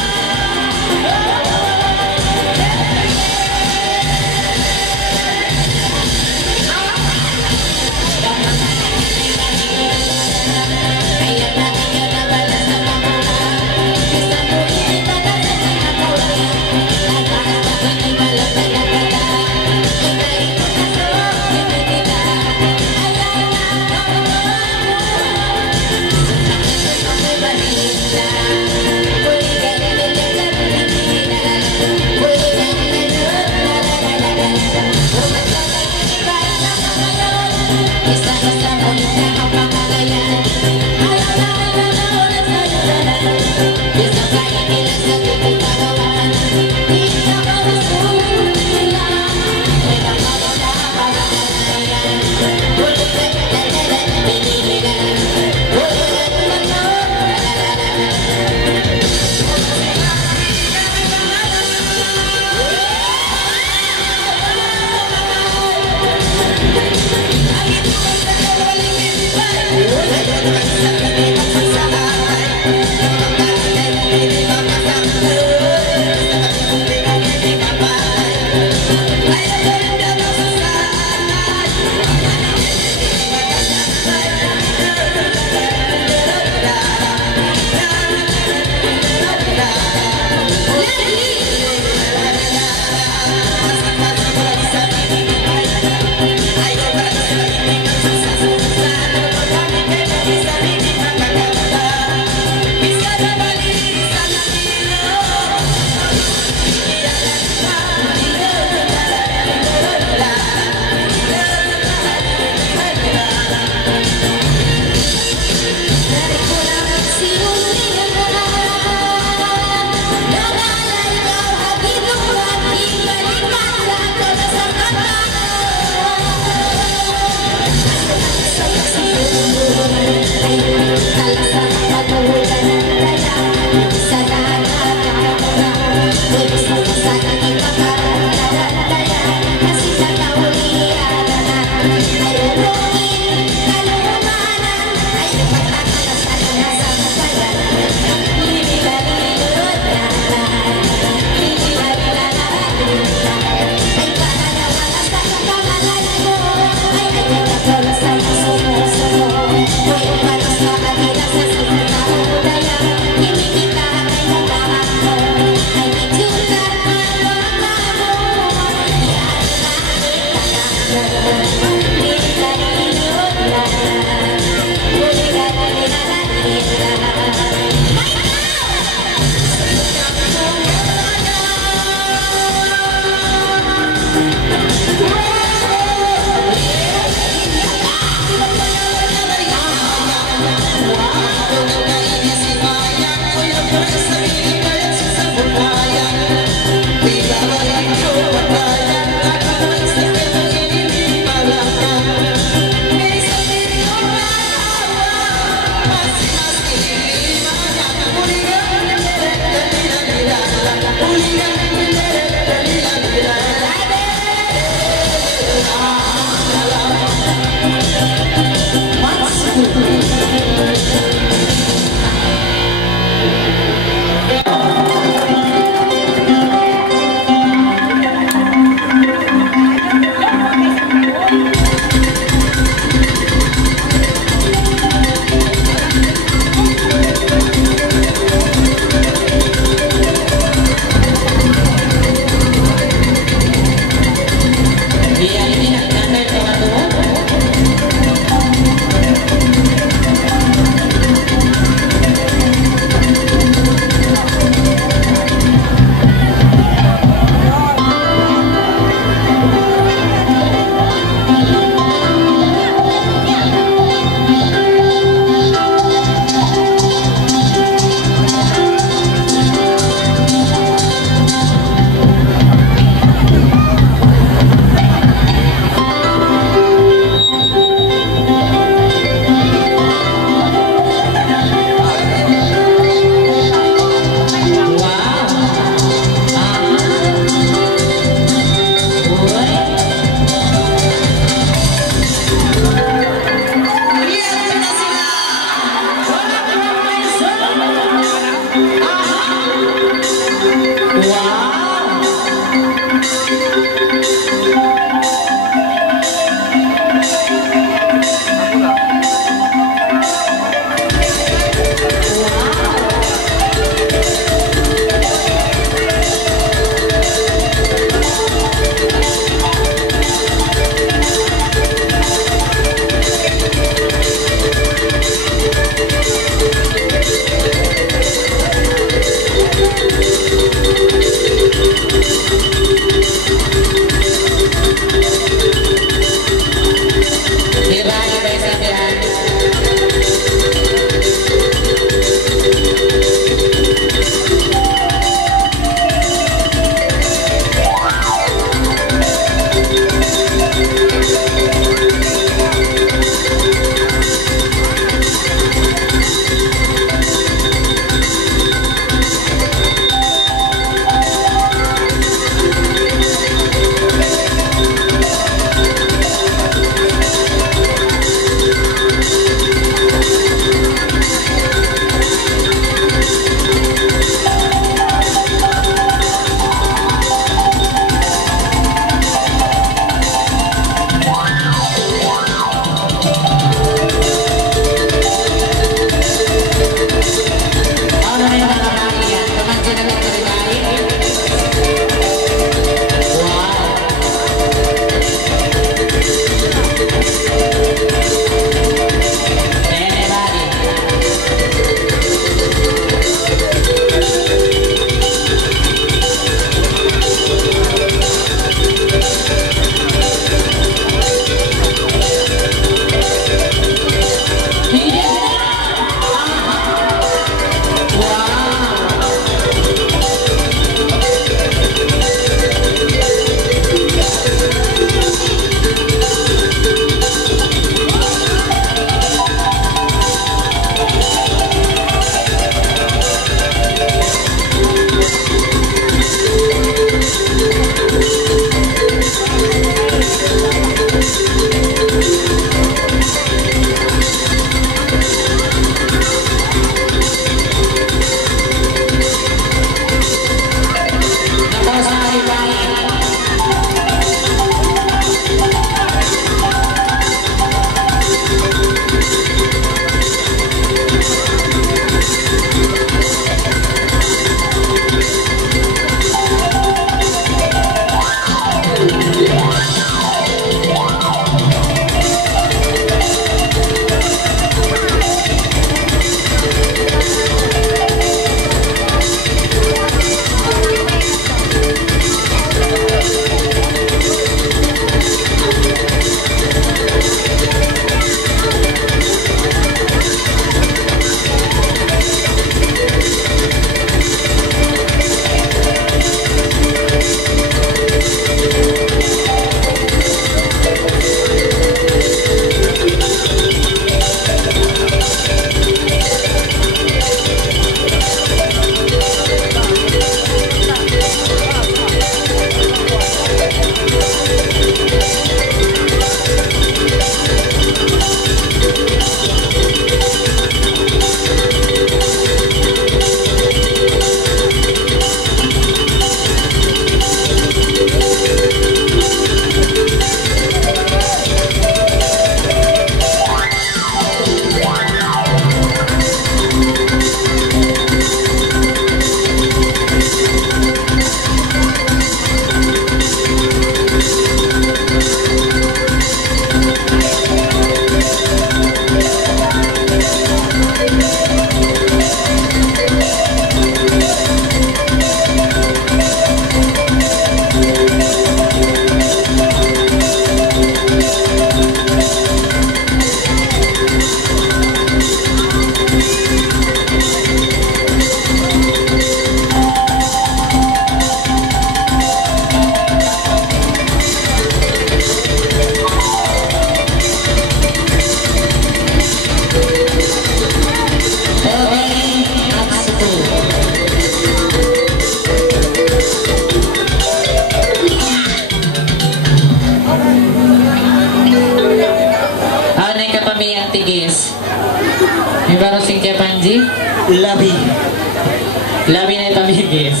Labi na ito, Migis.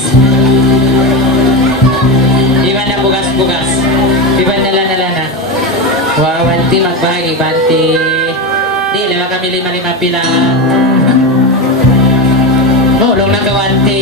Iba na bugas-bugas. Iba na lana-lana. Wawanti magbahagi, banti. Di, lima kami lima-lima pila. Ulong na kawanti.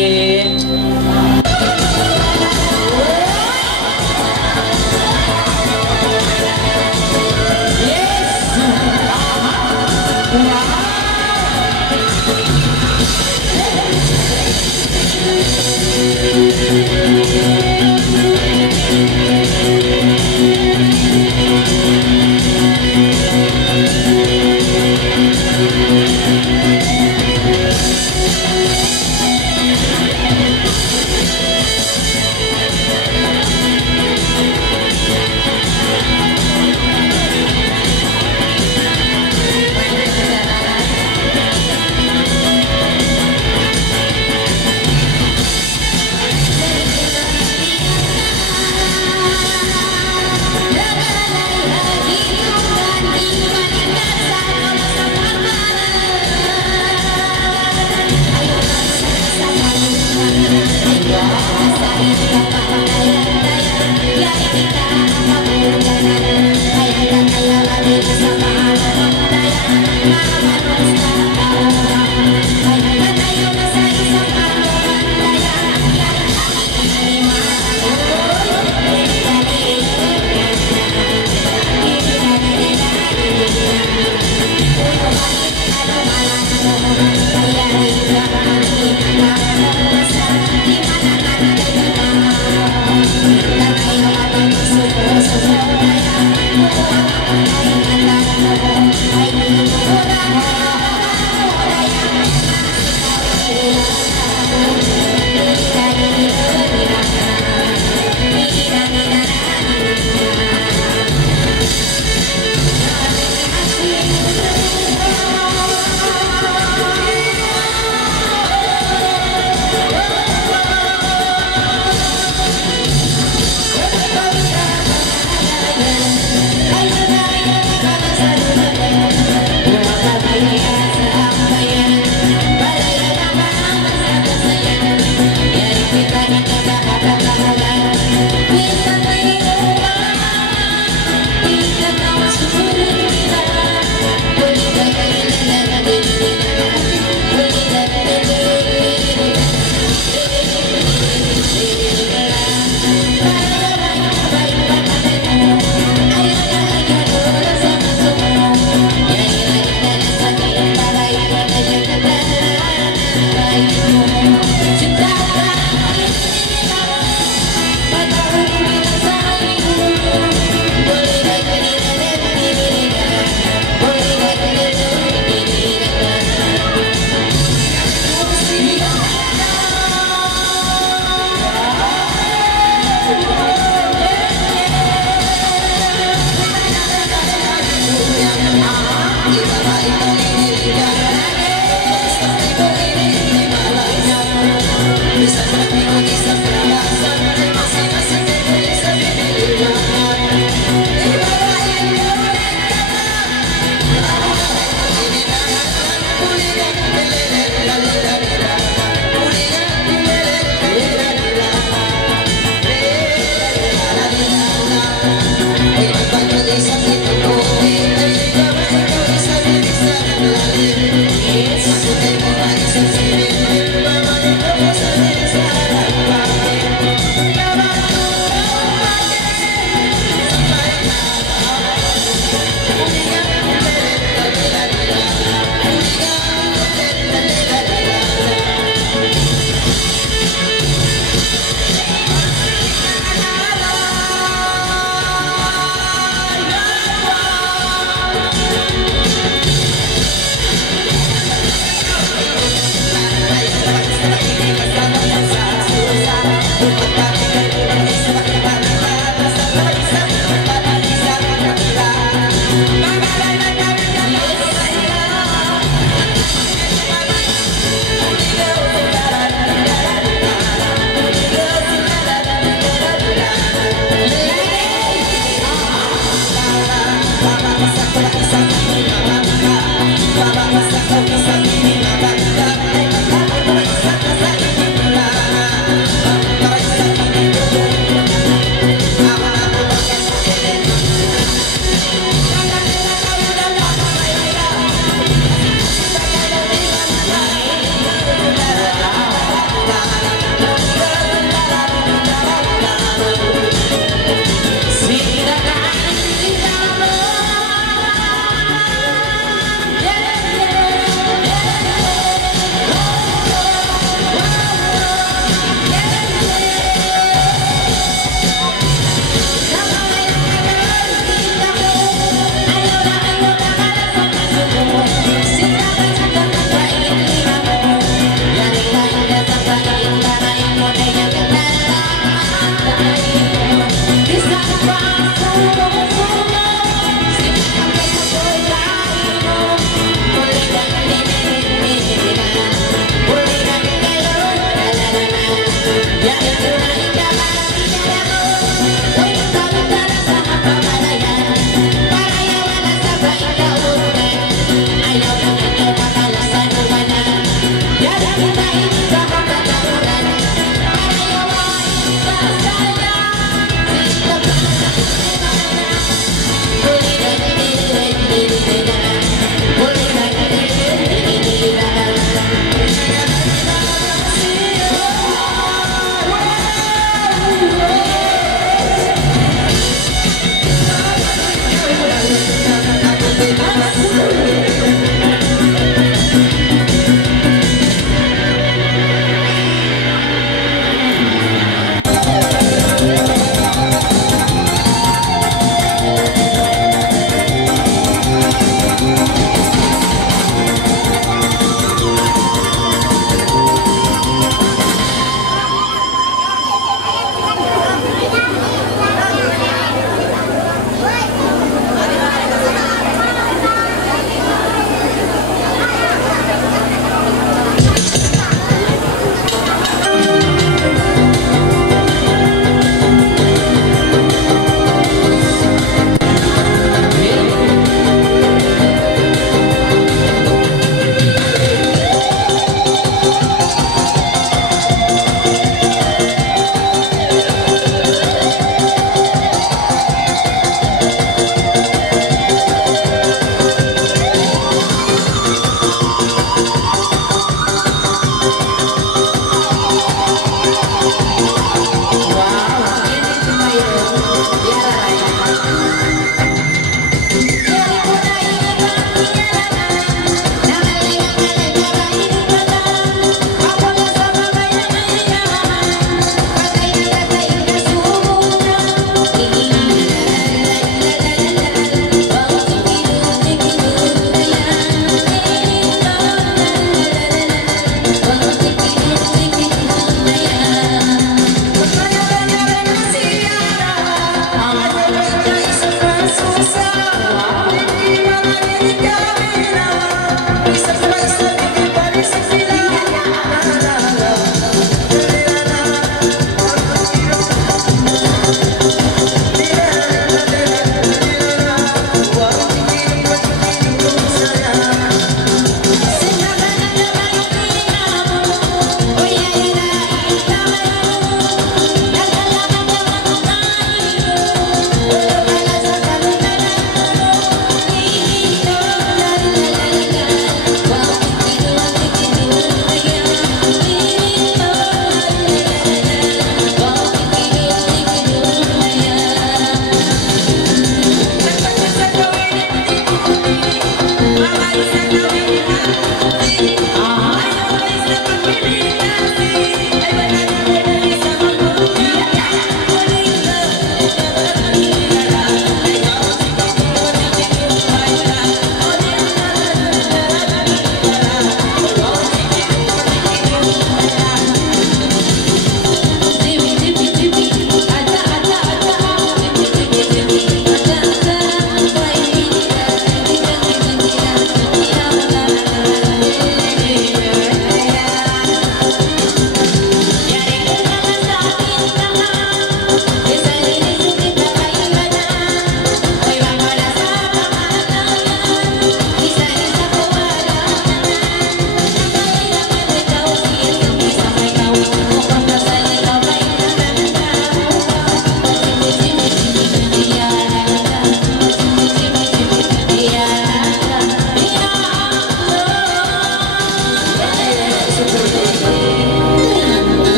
Isa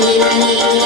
Terima kasih.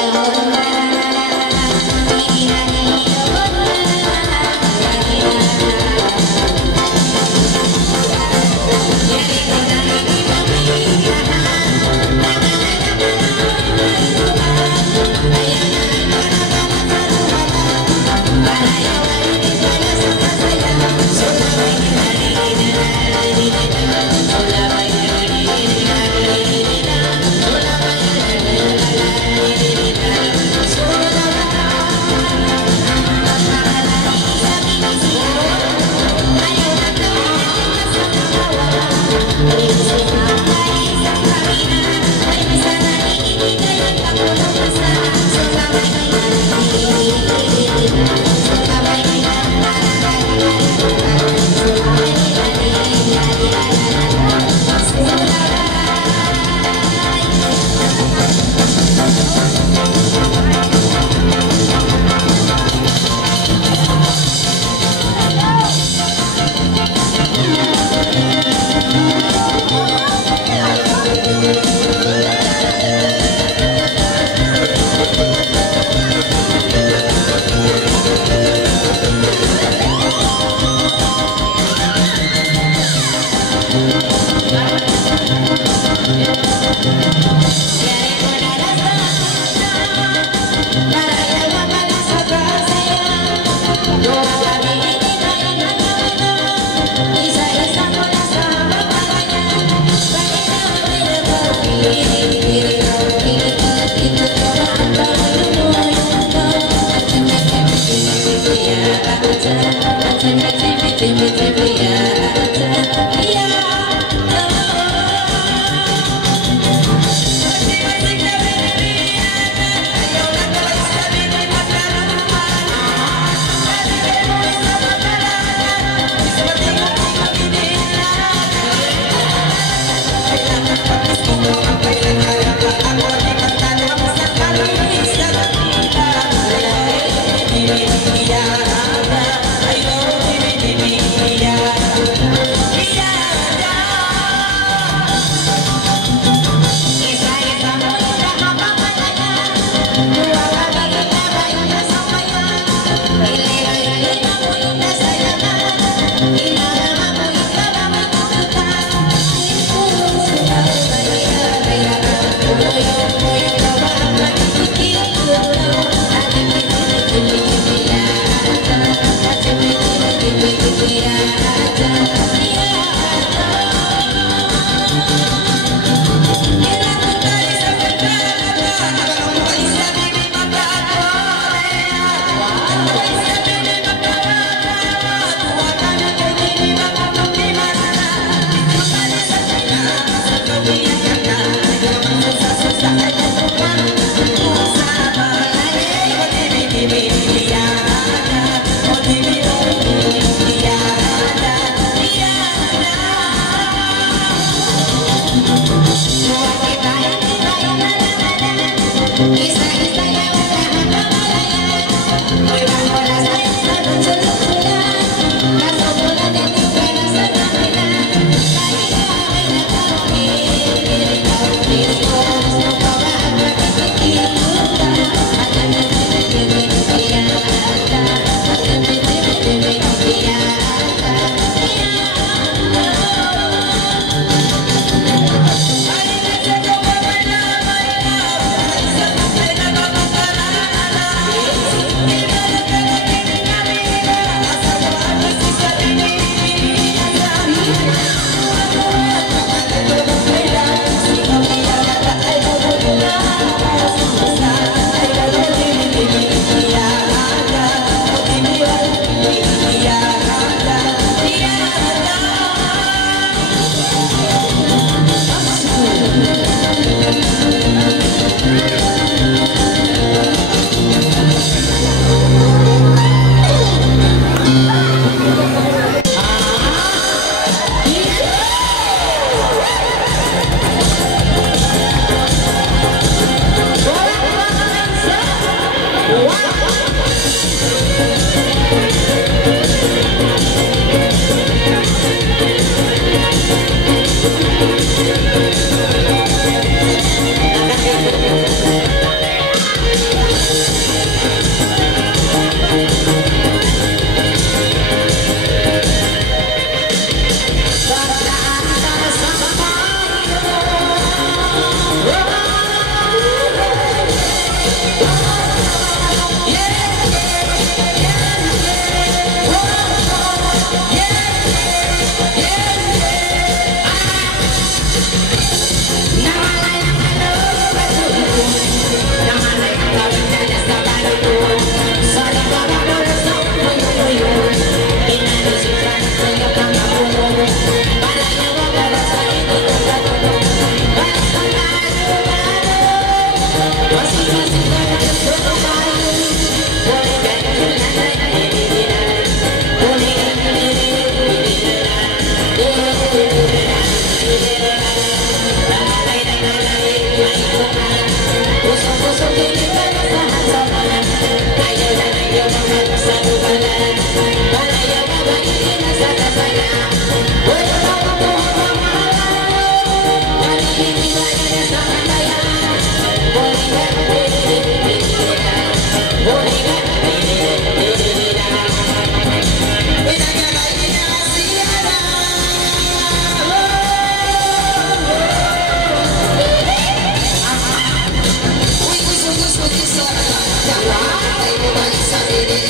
Why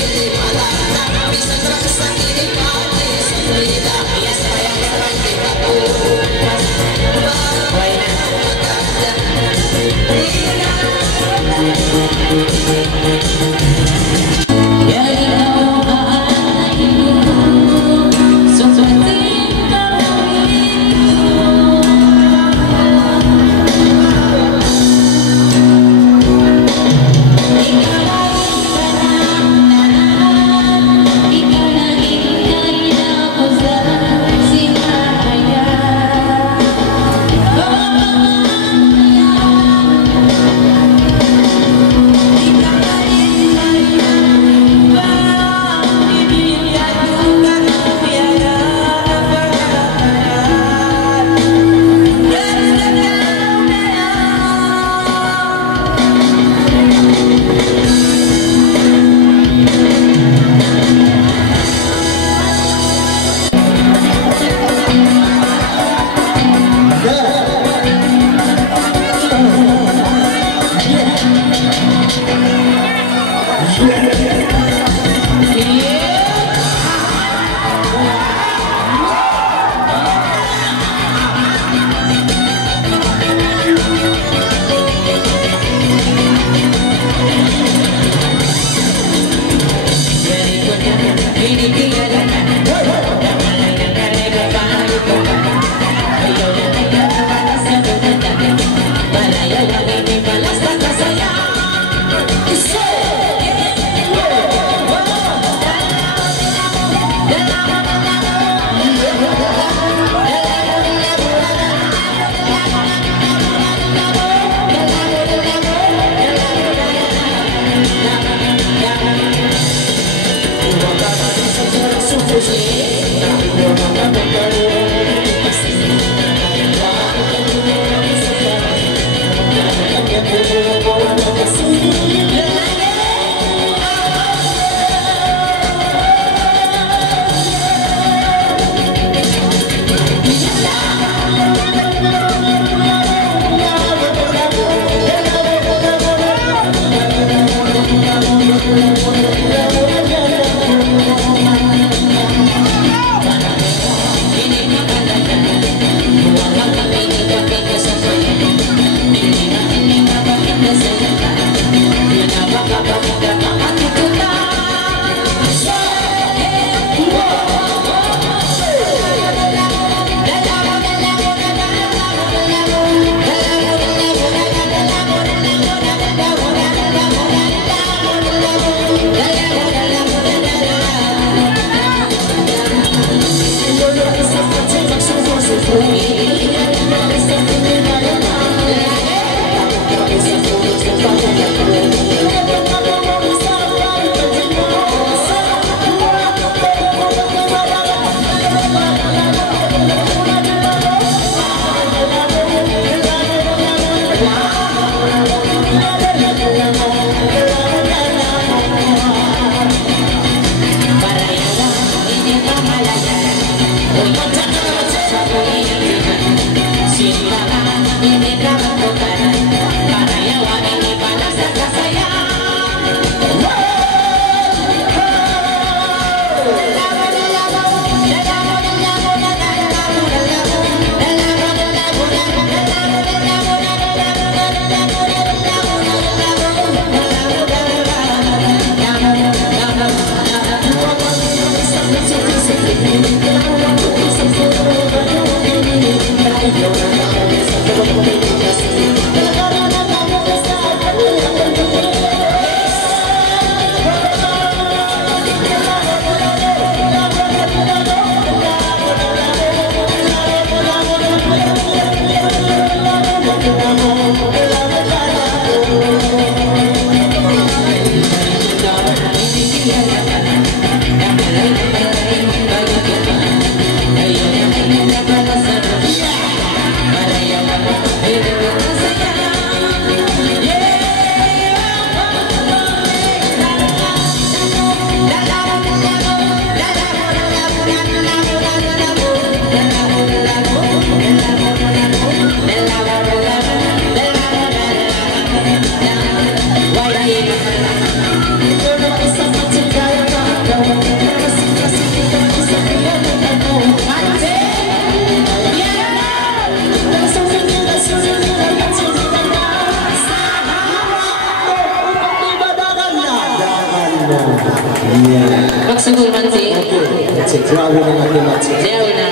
Iya. Magsugol man si. Jauh na natin matsi. Jauh na.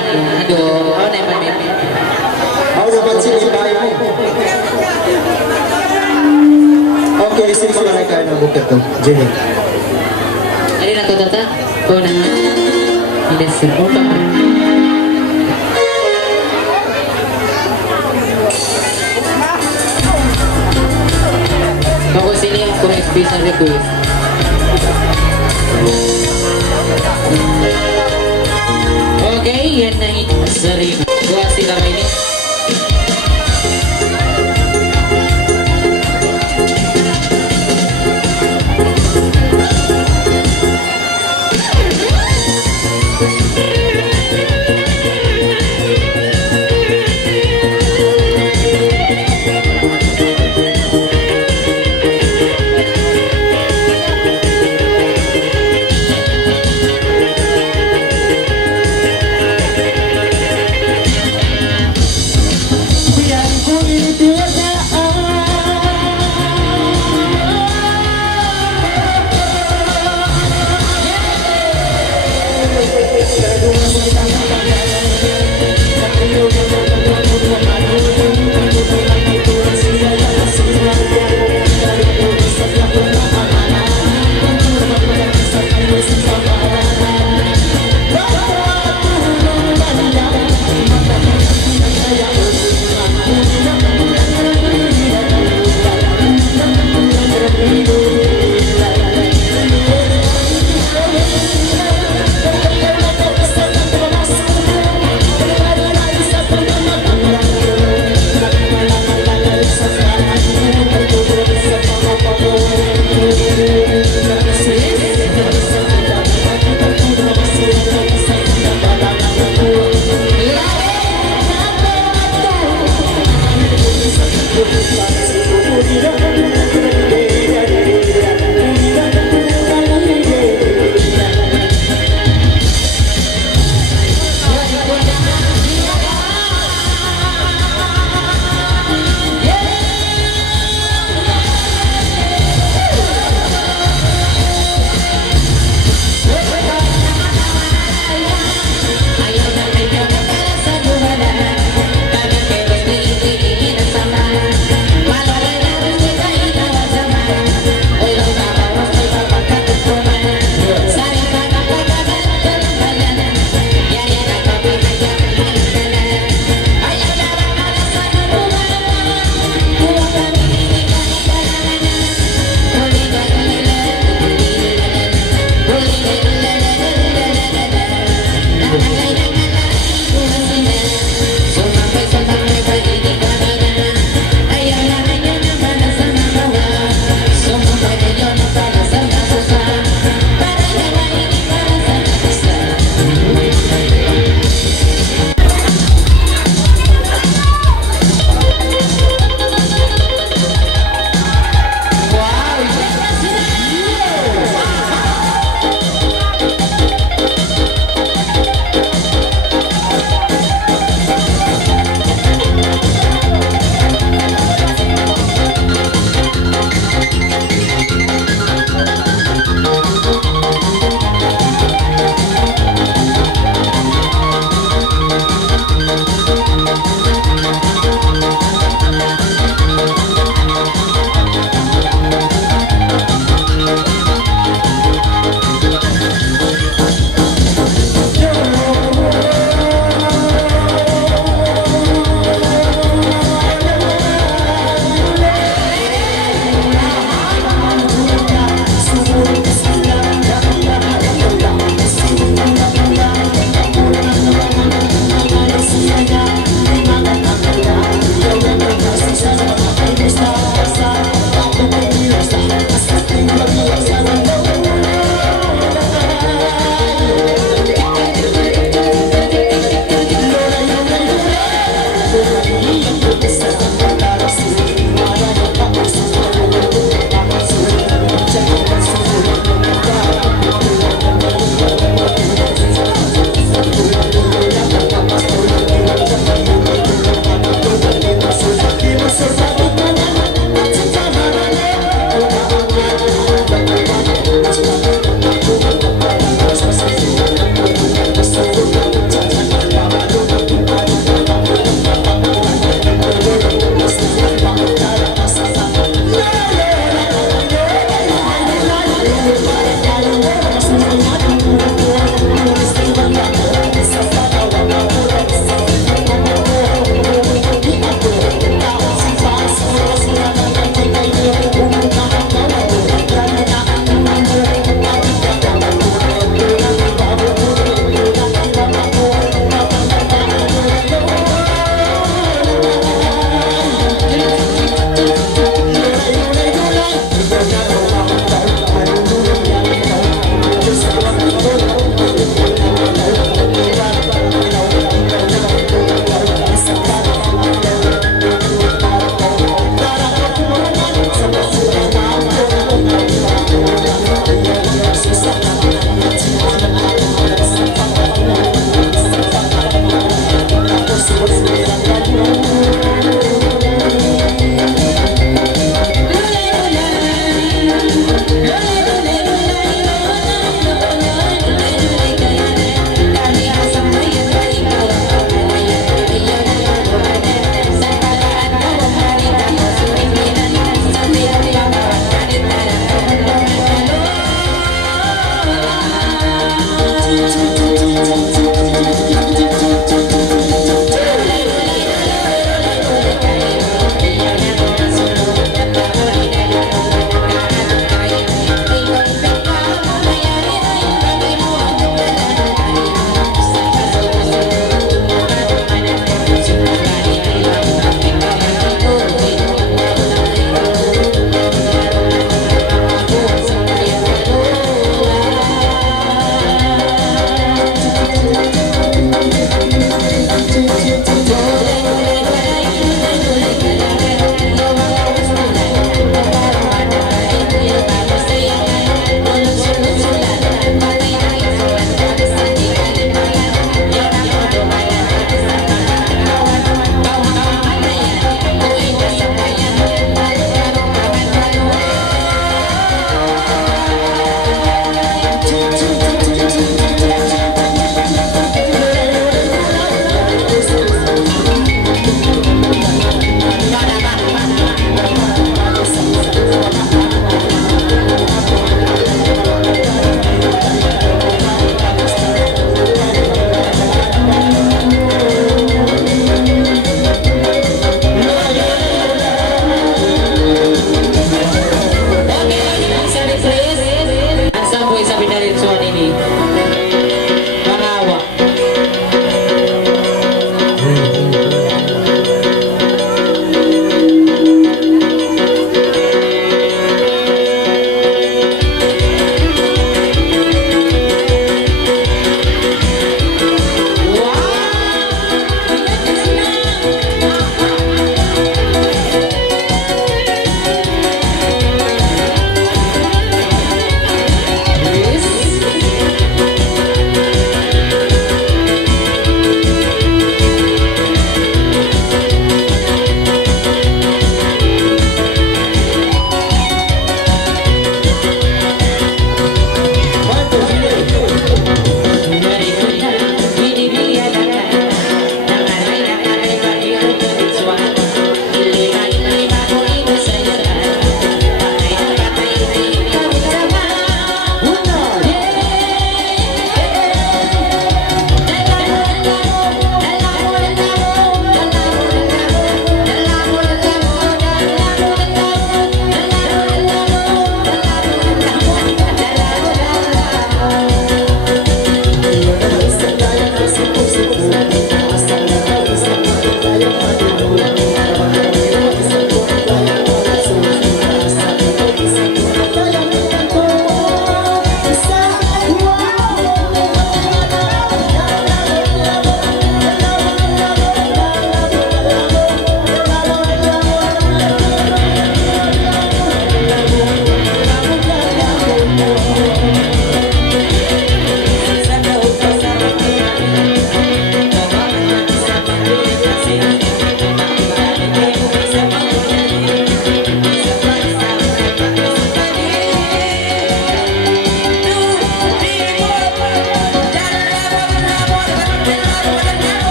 Aduh, ako na yung pamimi. Ako na matsi ni bahay mo. Okay, isin ko lang kayo ng bukit to. Jenny. Ano na to, tata? Oo na nga. Hindi sila. O, papa. Ako sini ang kung special request. Okay, yan na yung sarili. Buwa sila kayo ni.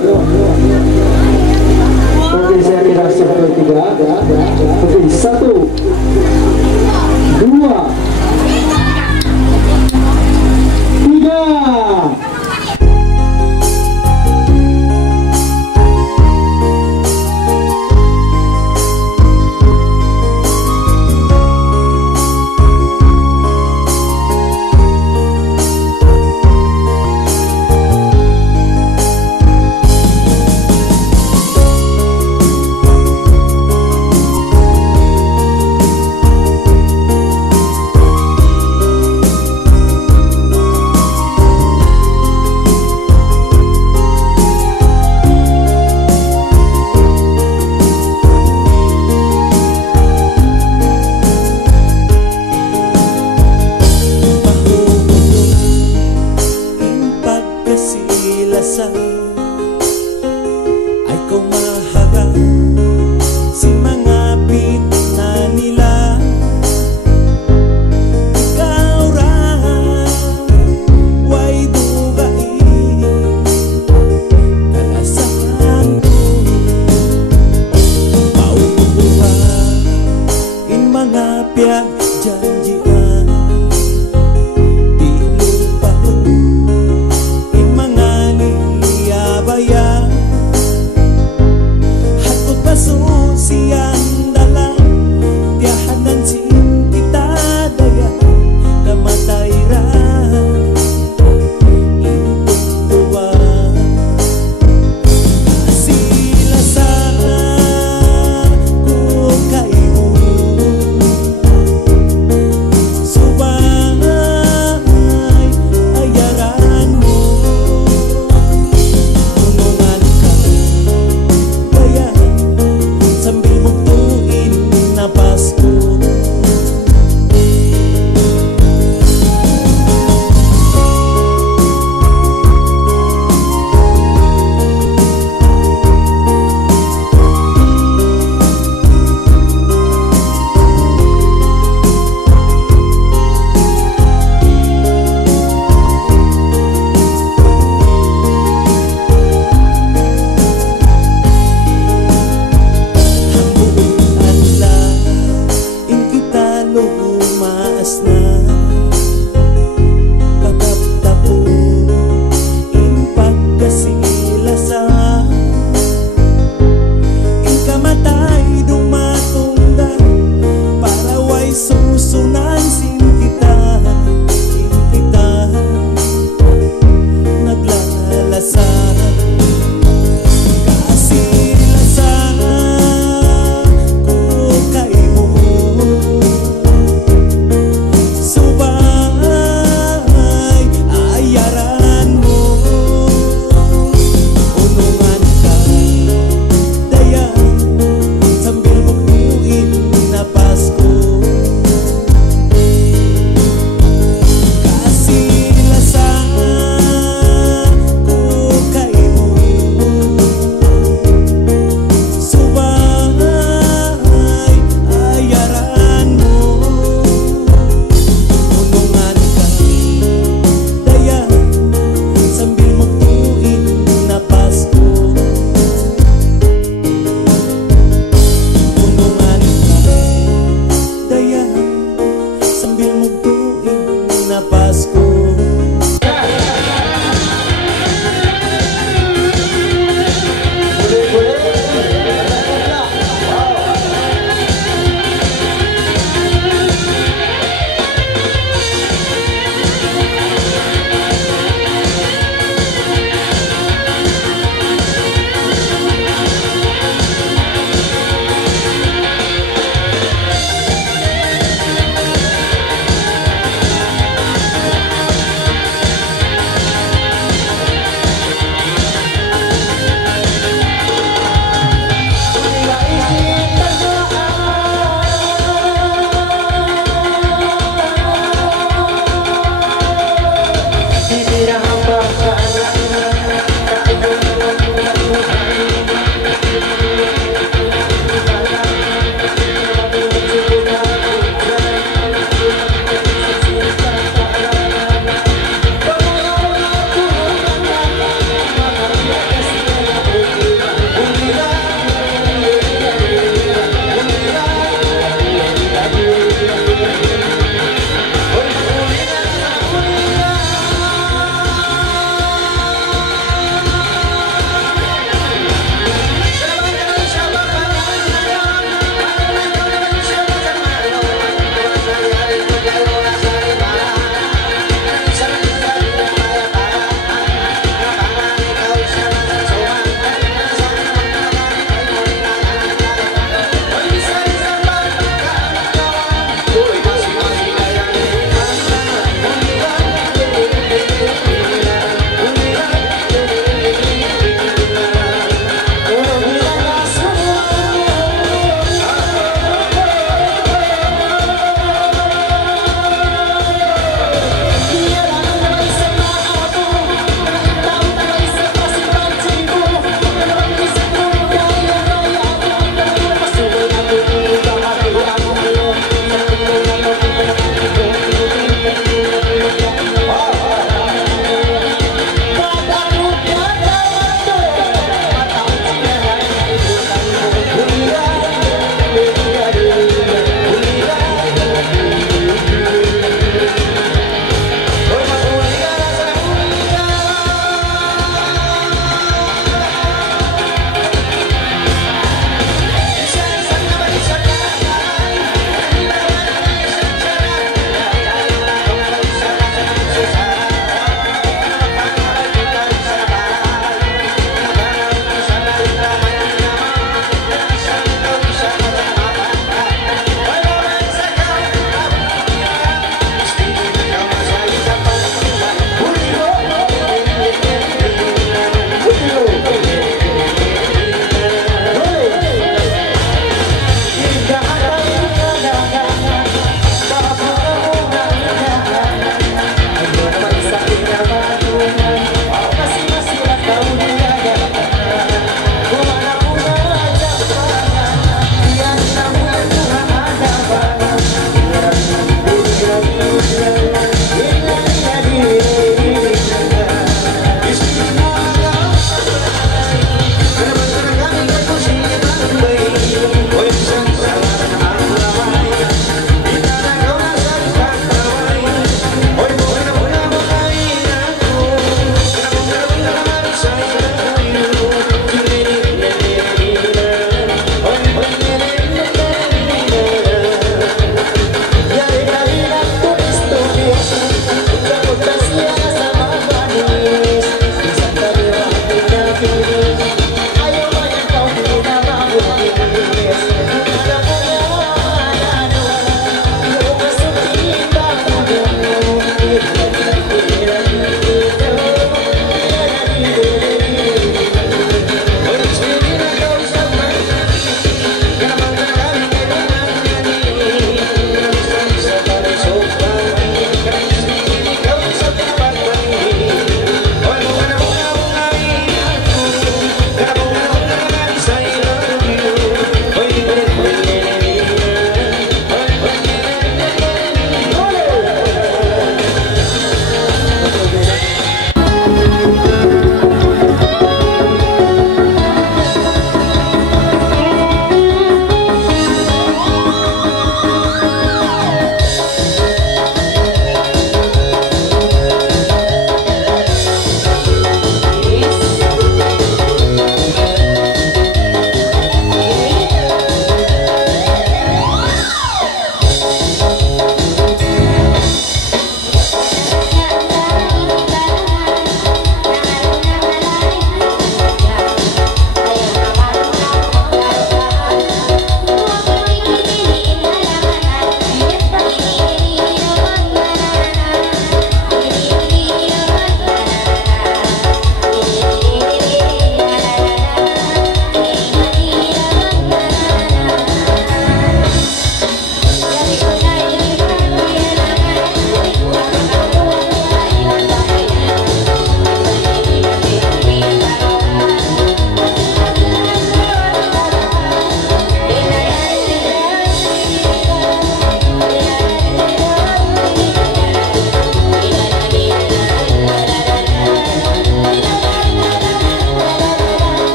Oke, saya kira sampai 3. Oke, 1, 2, 3. Pagkasilasan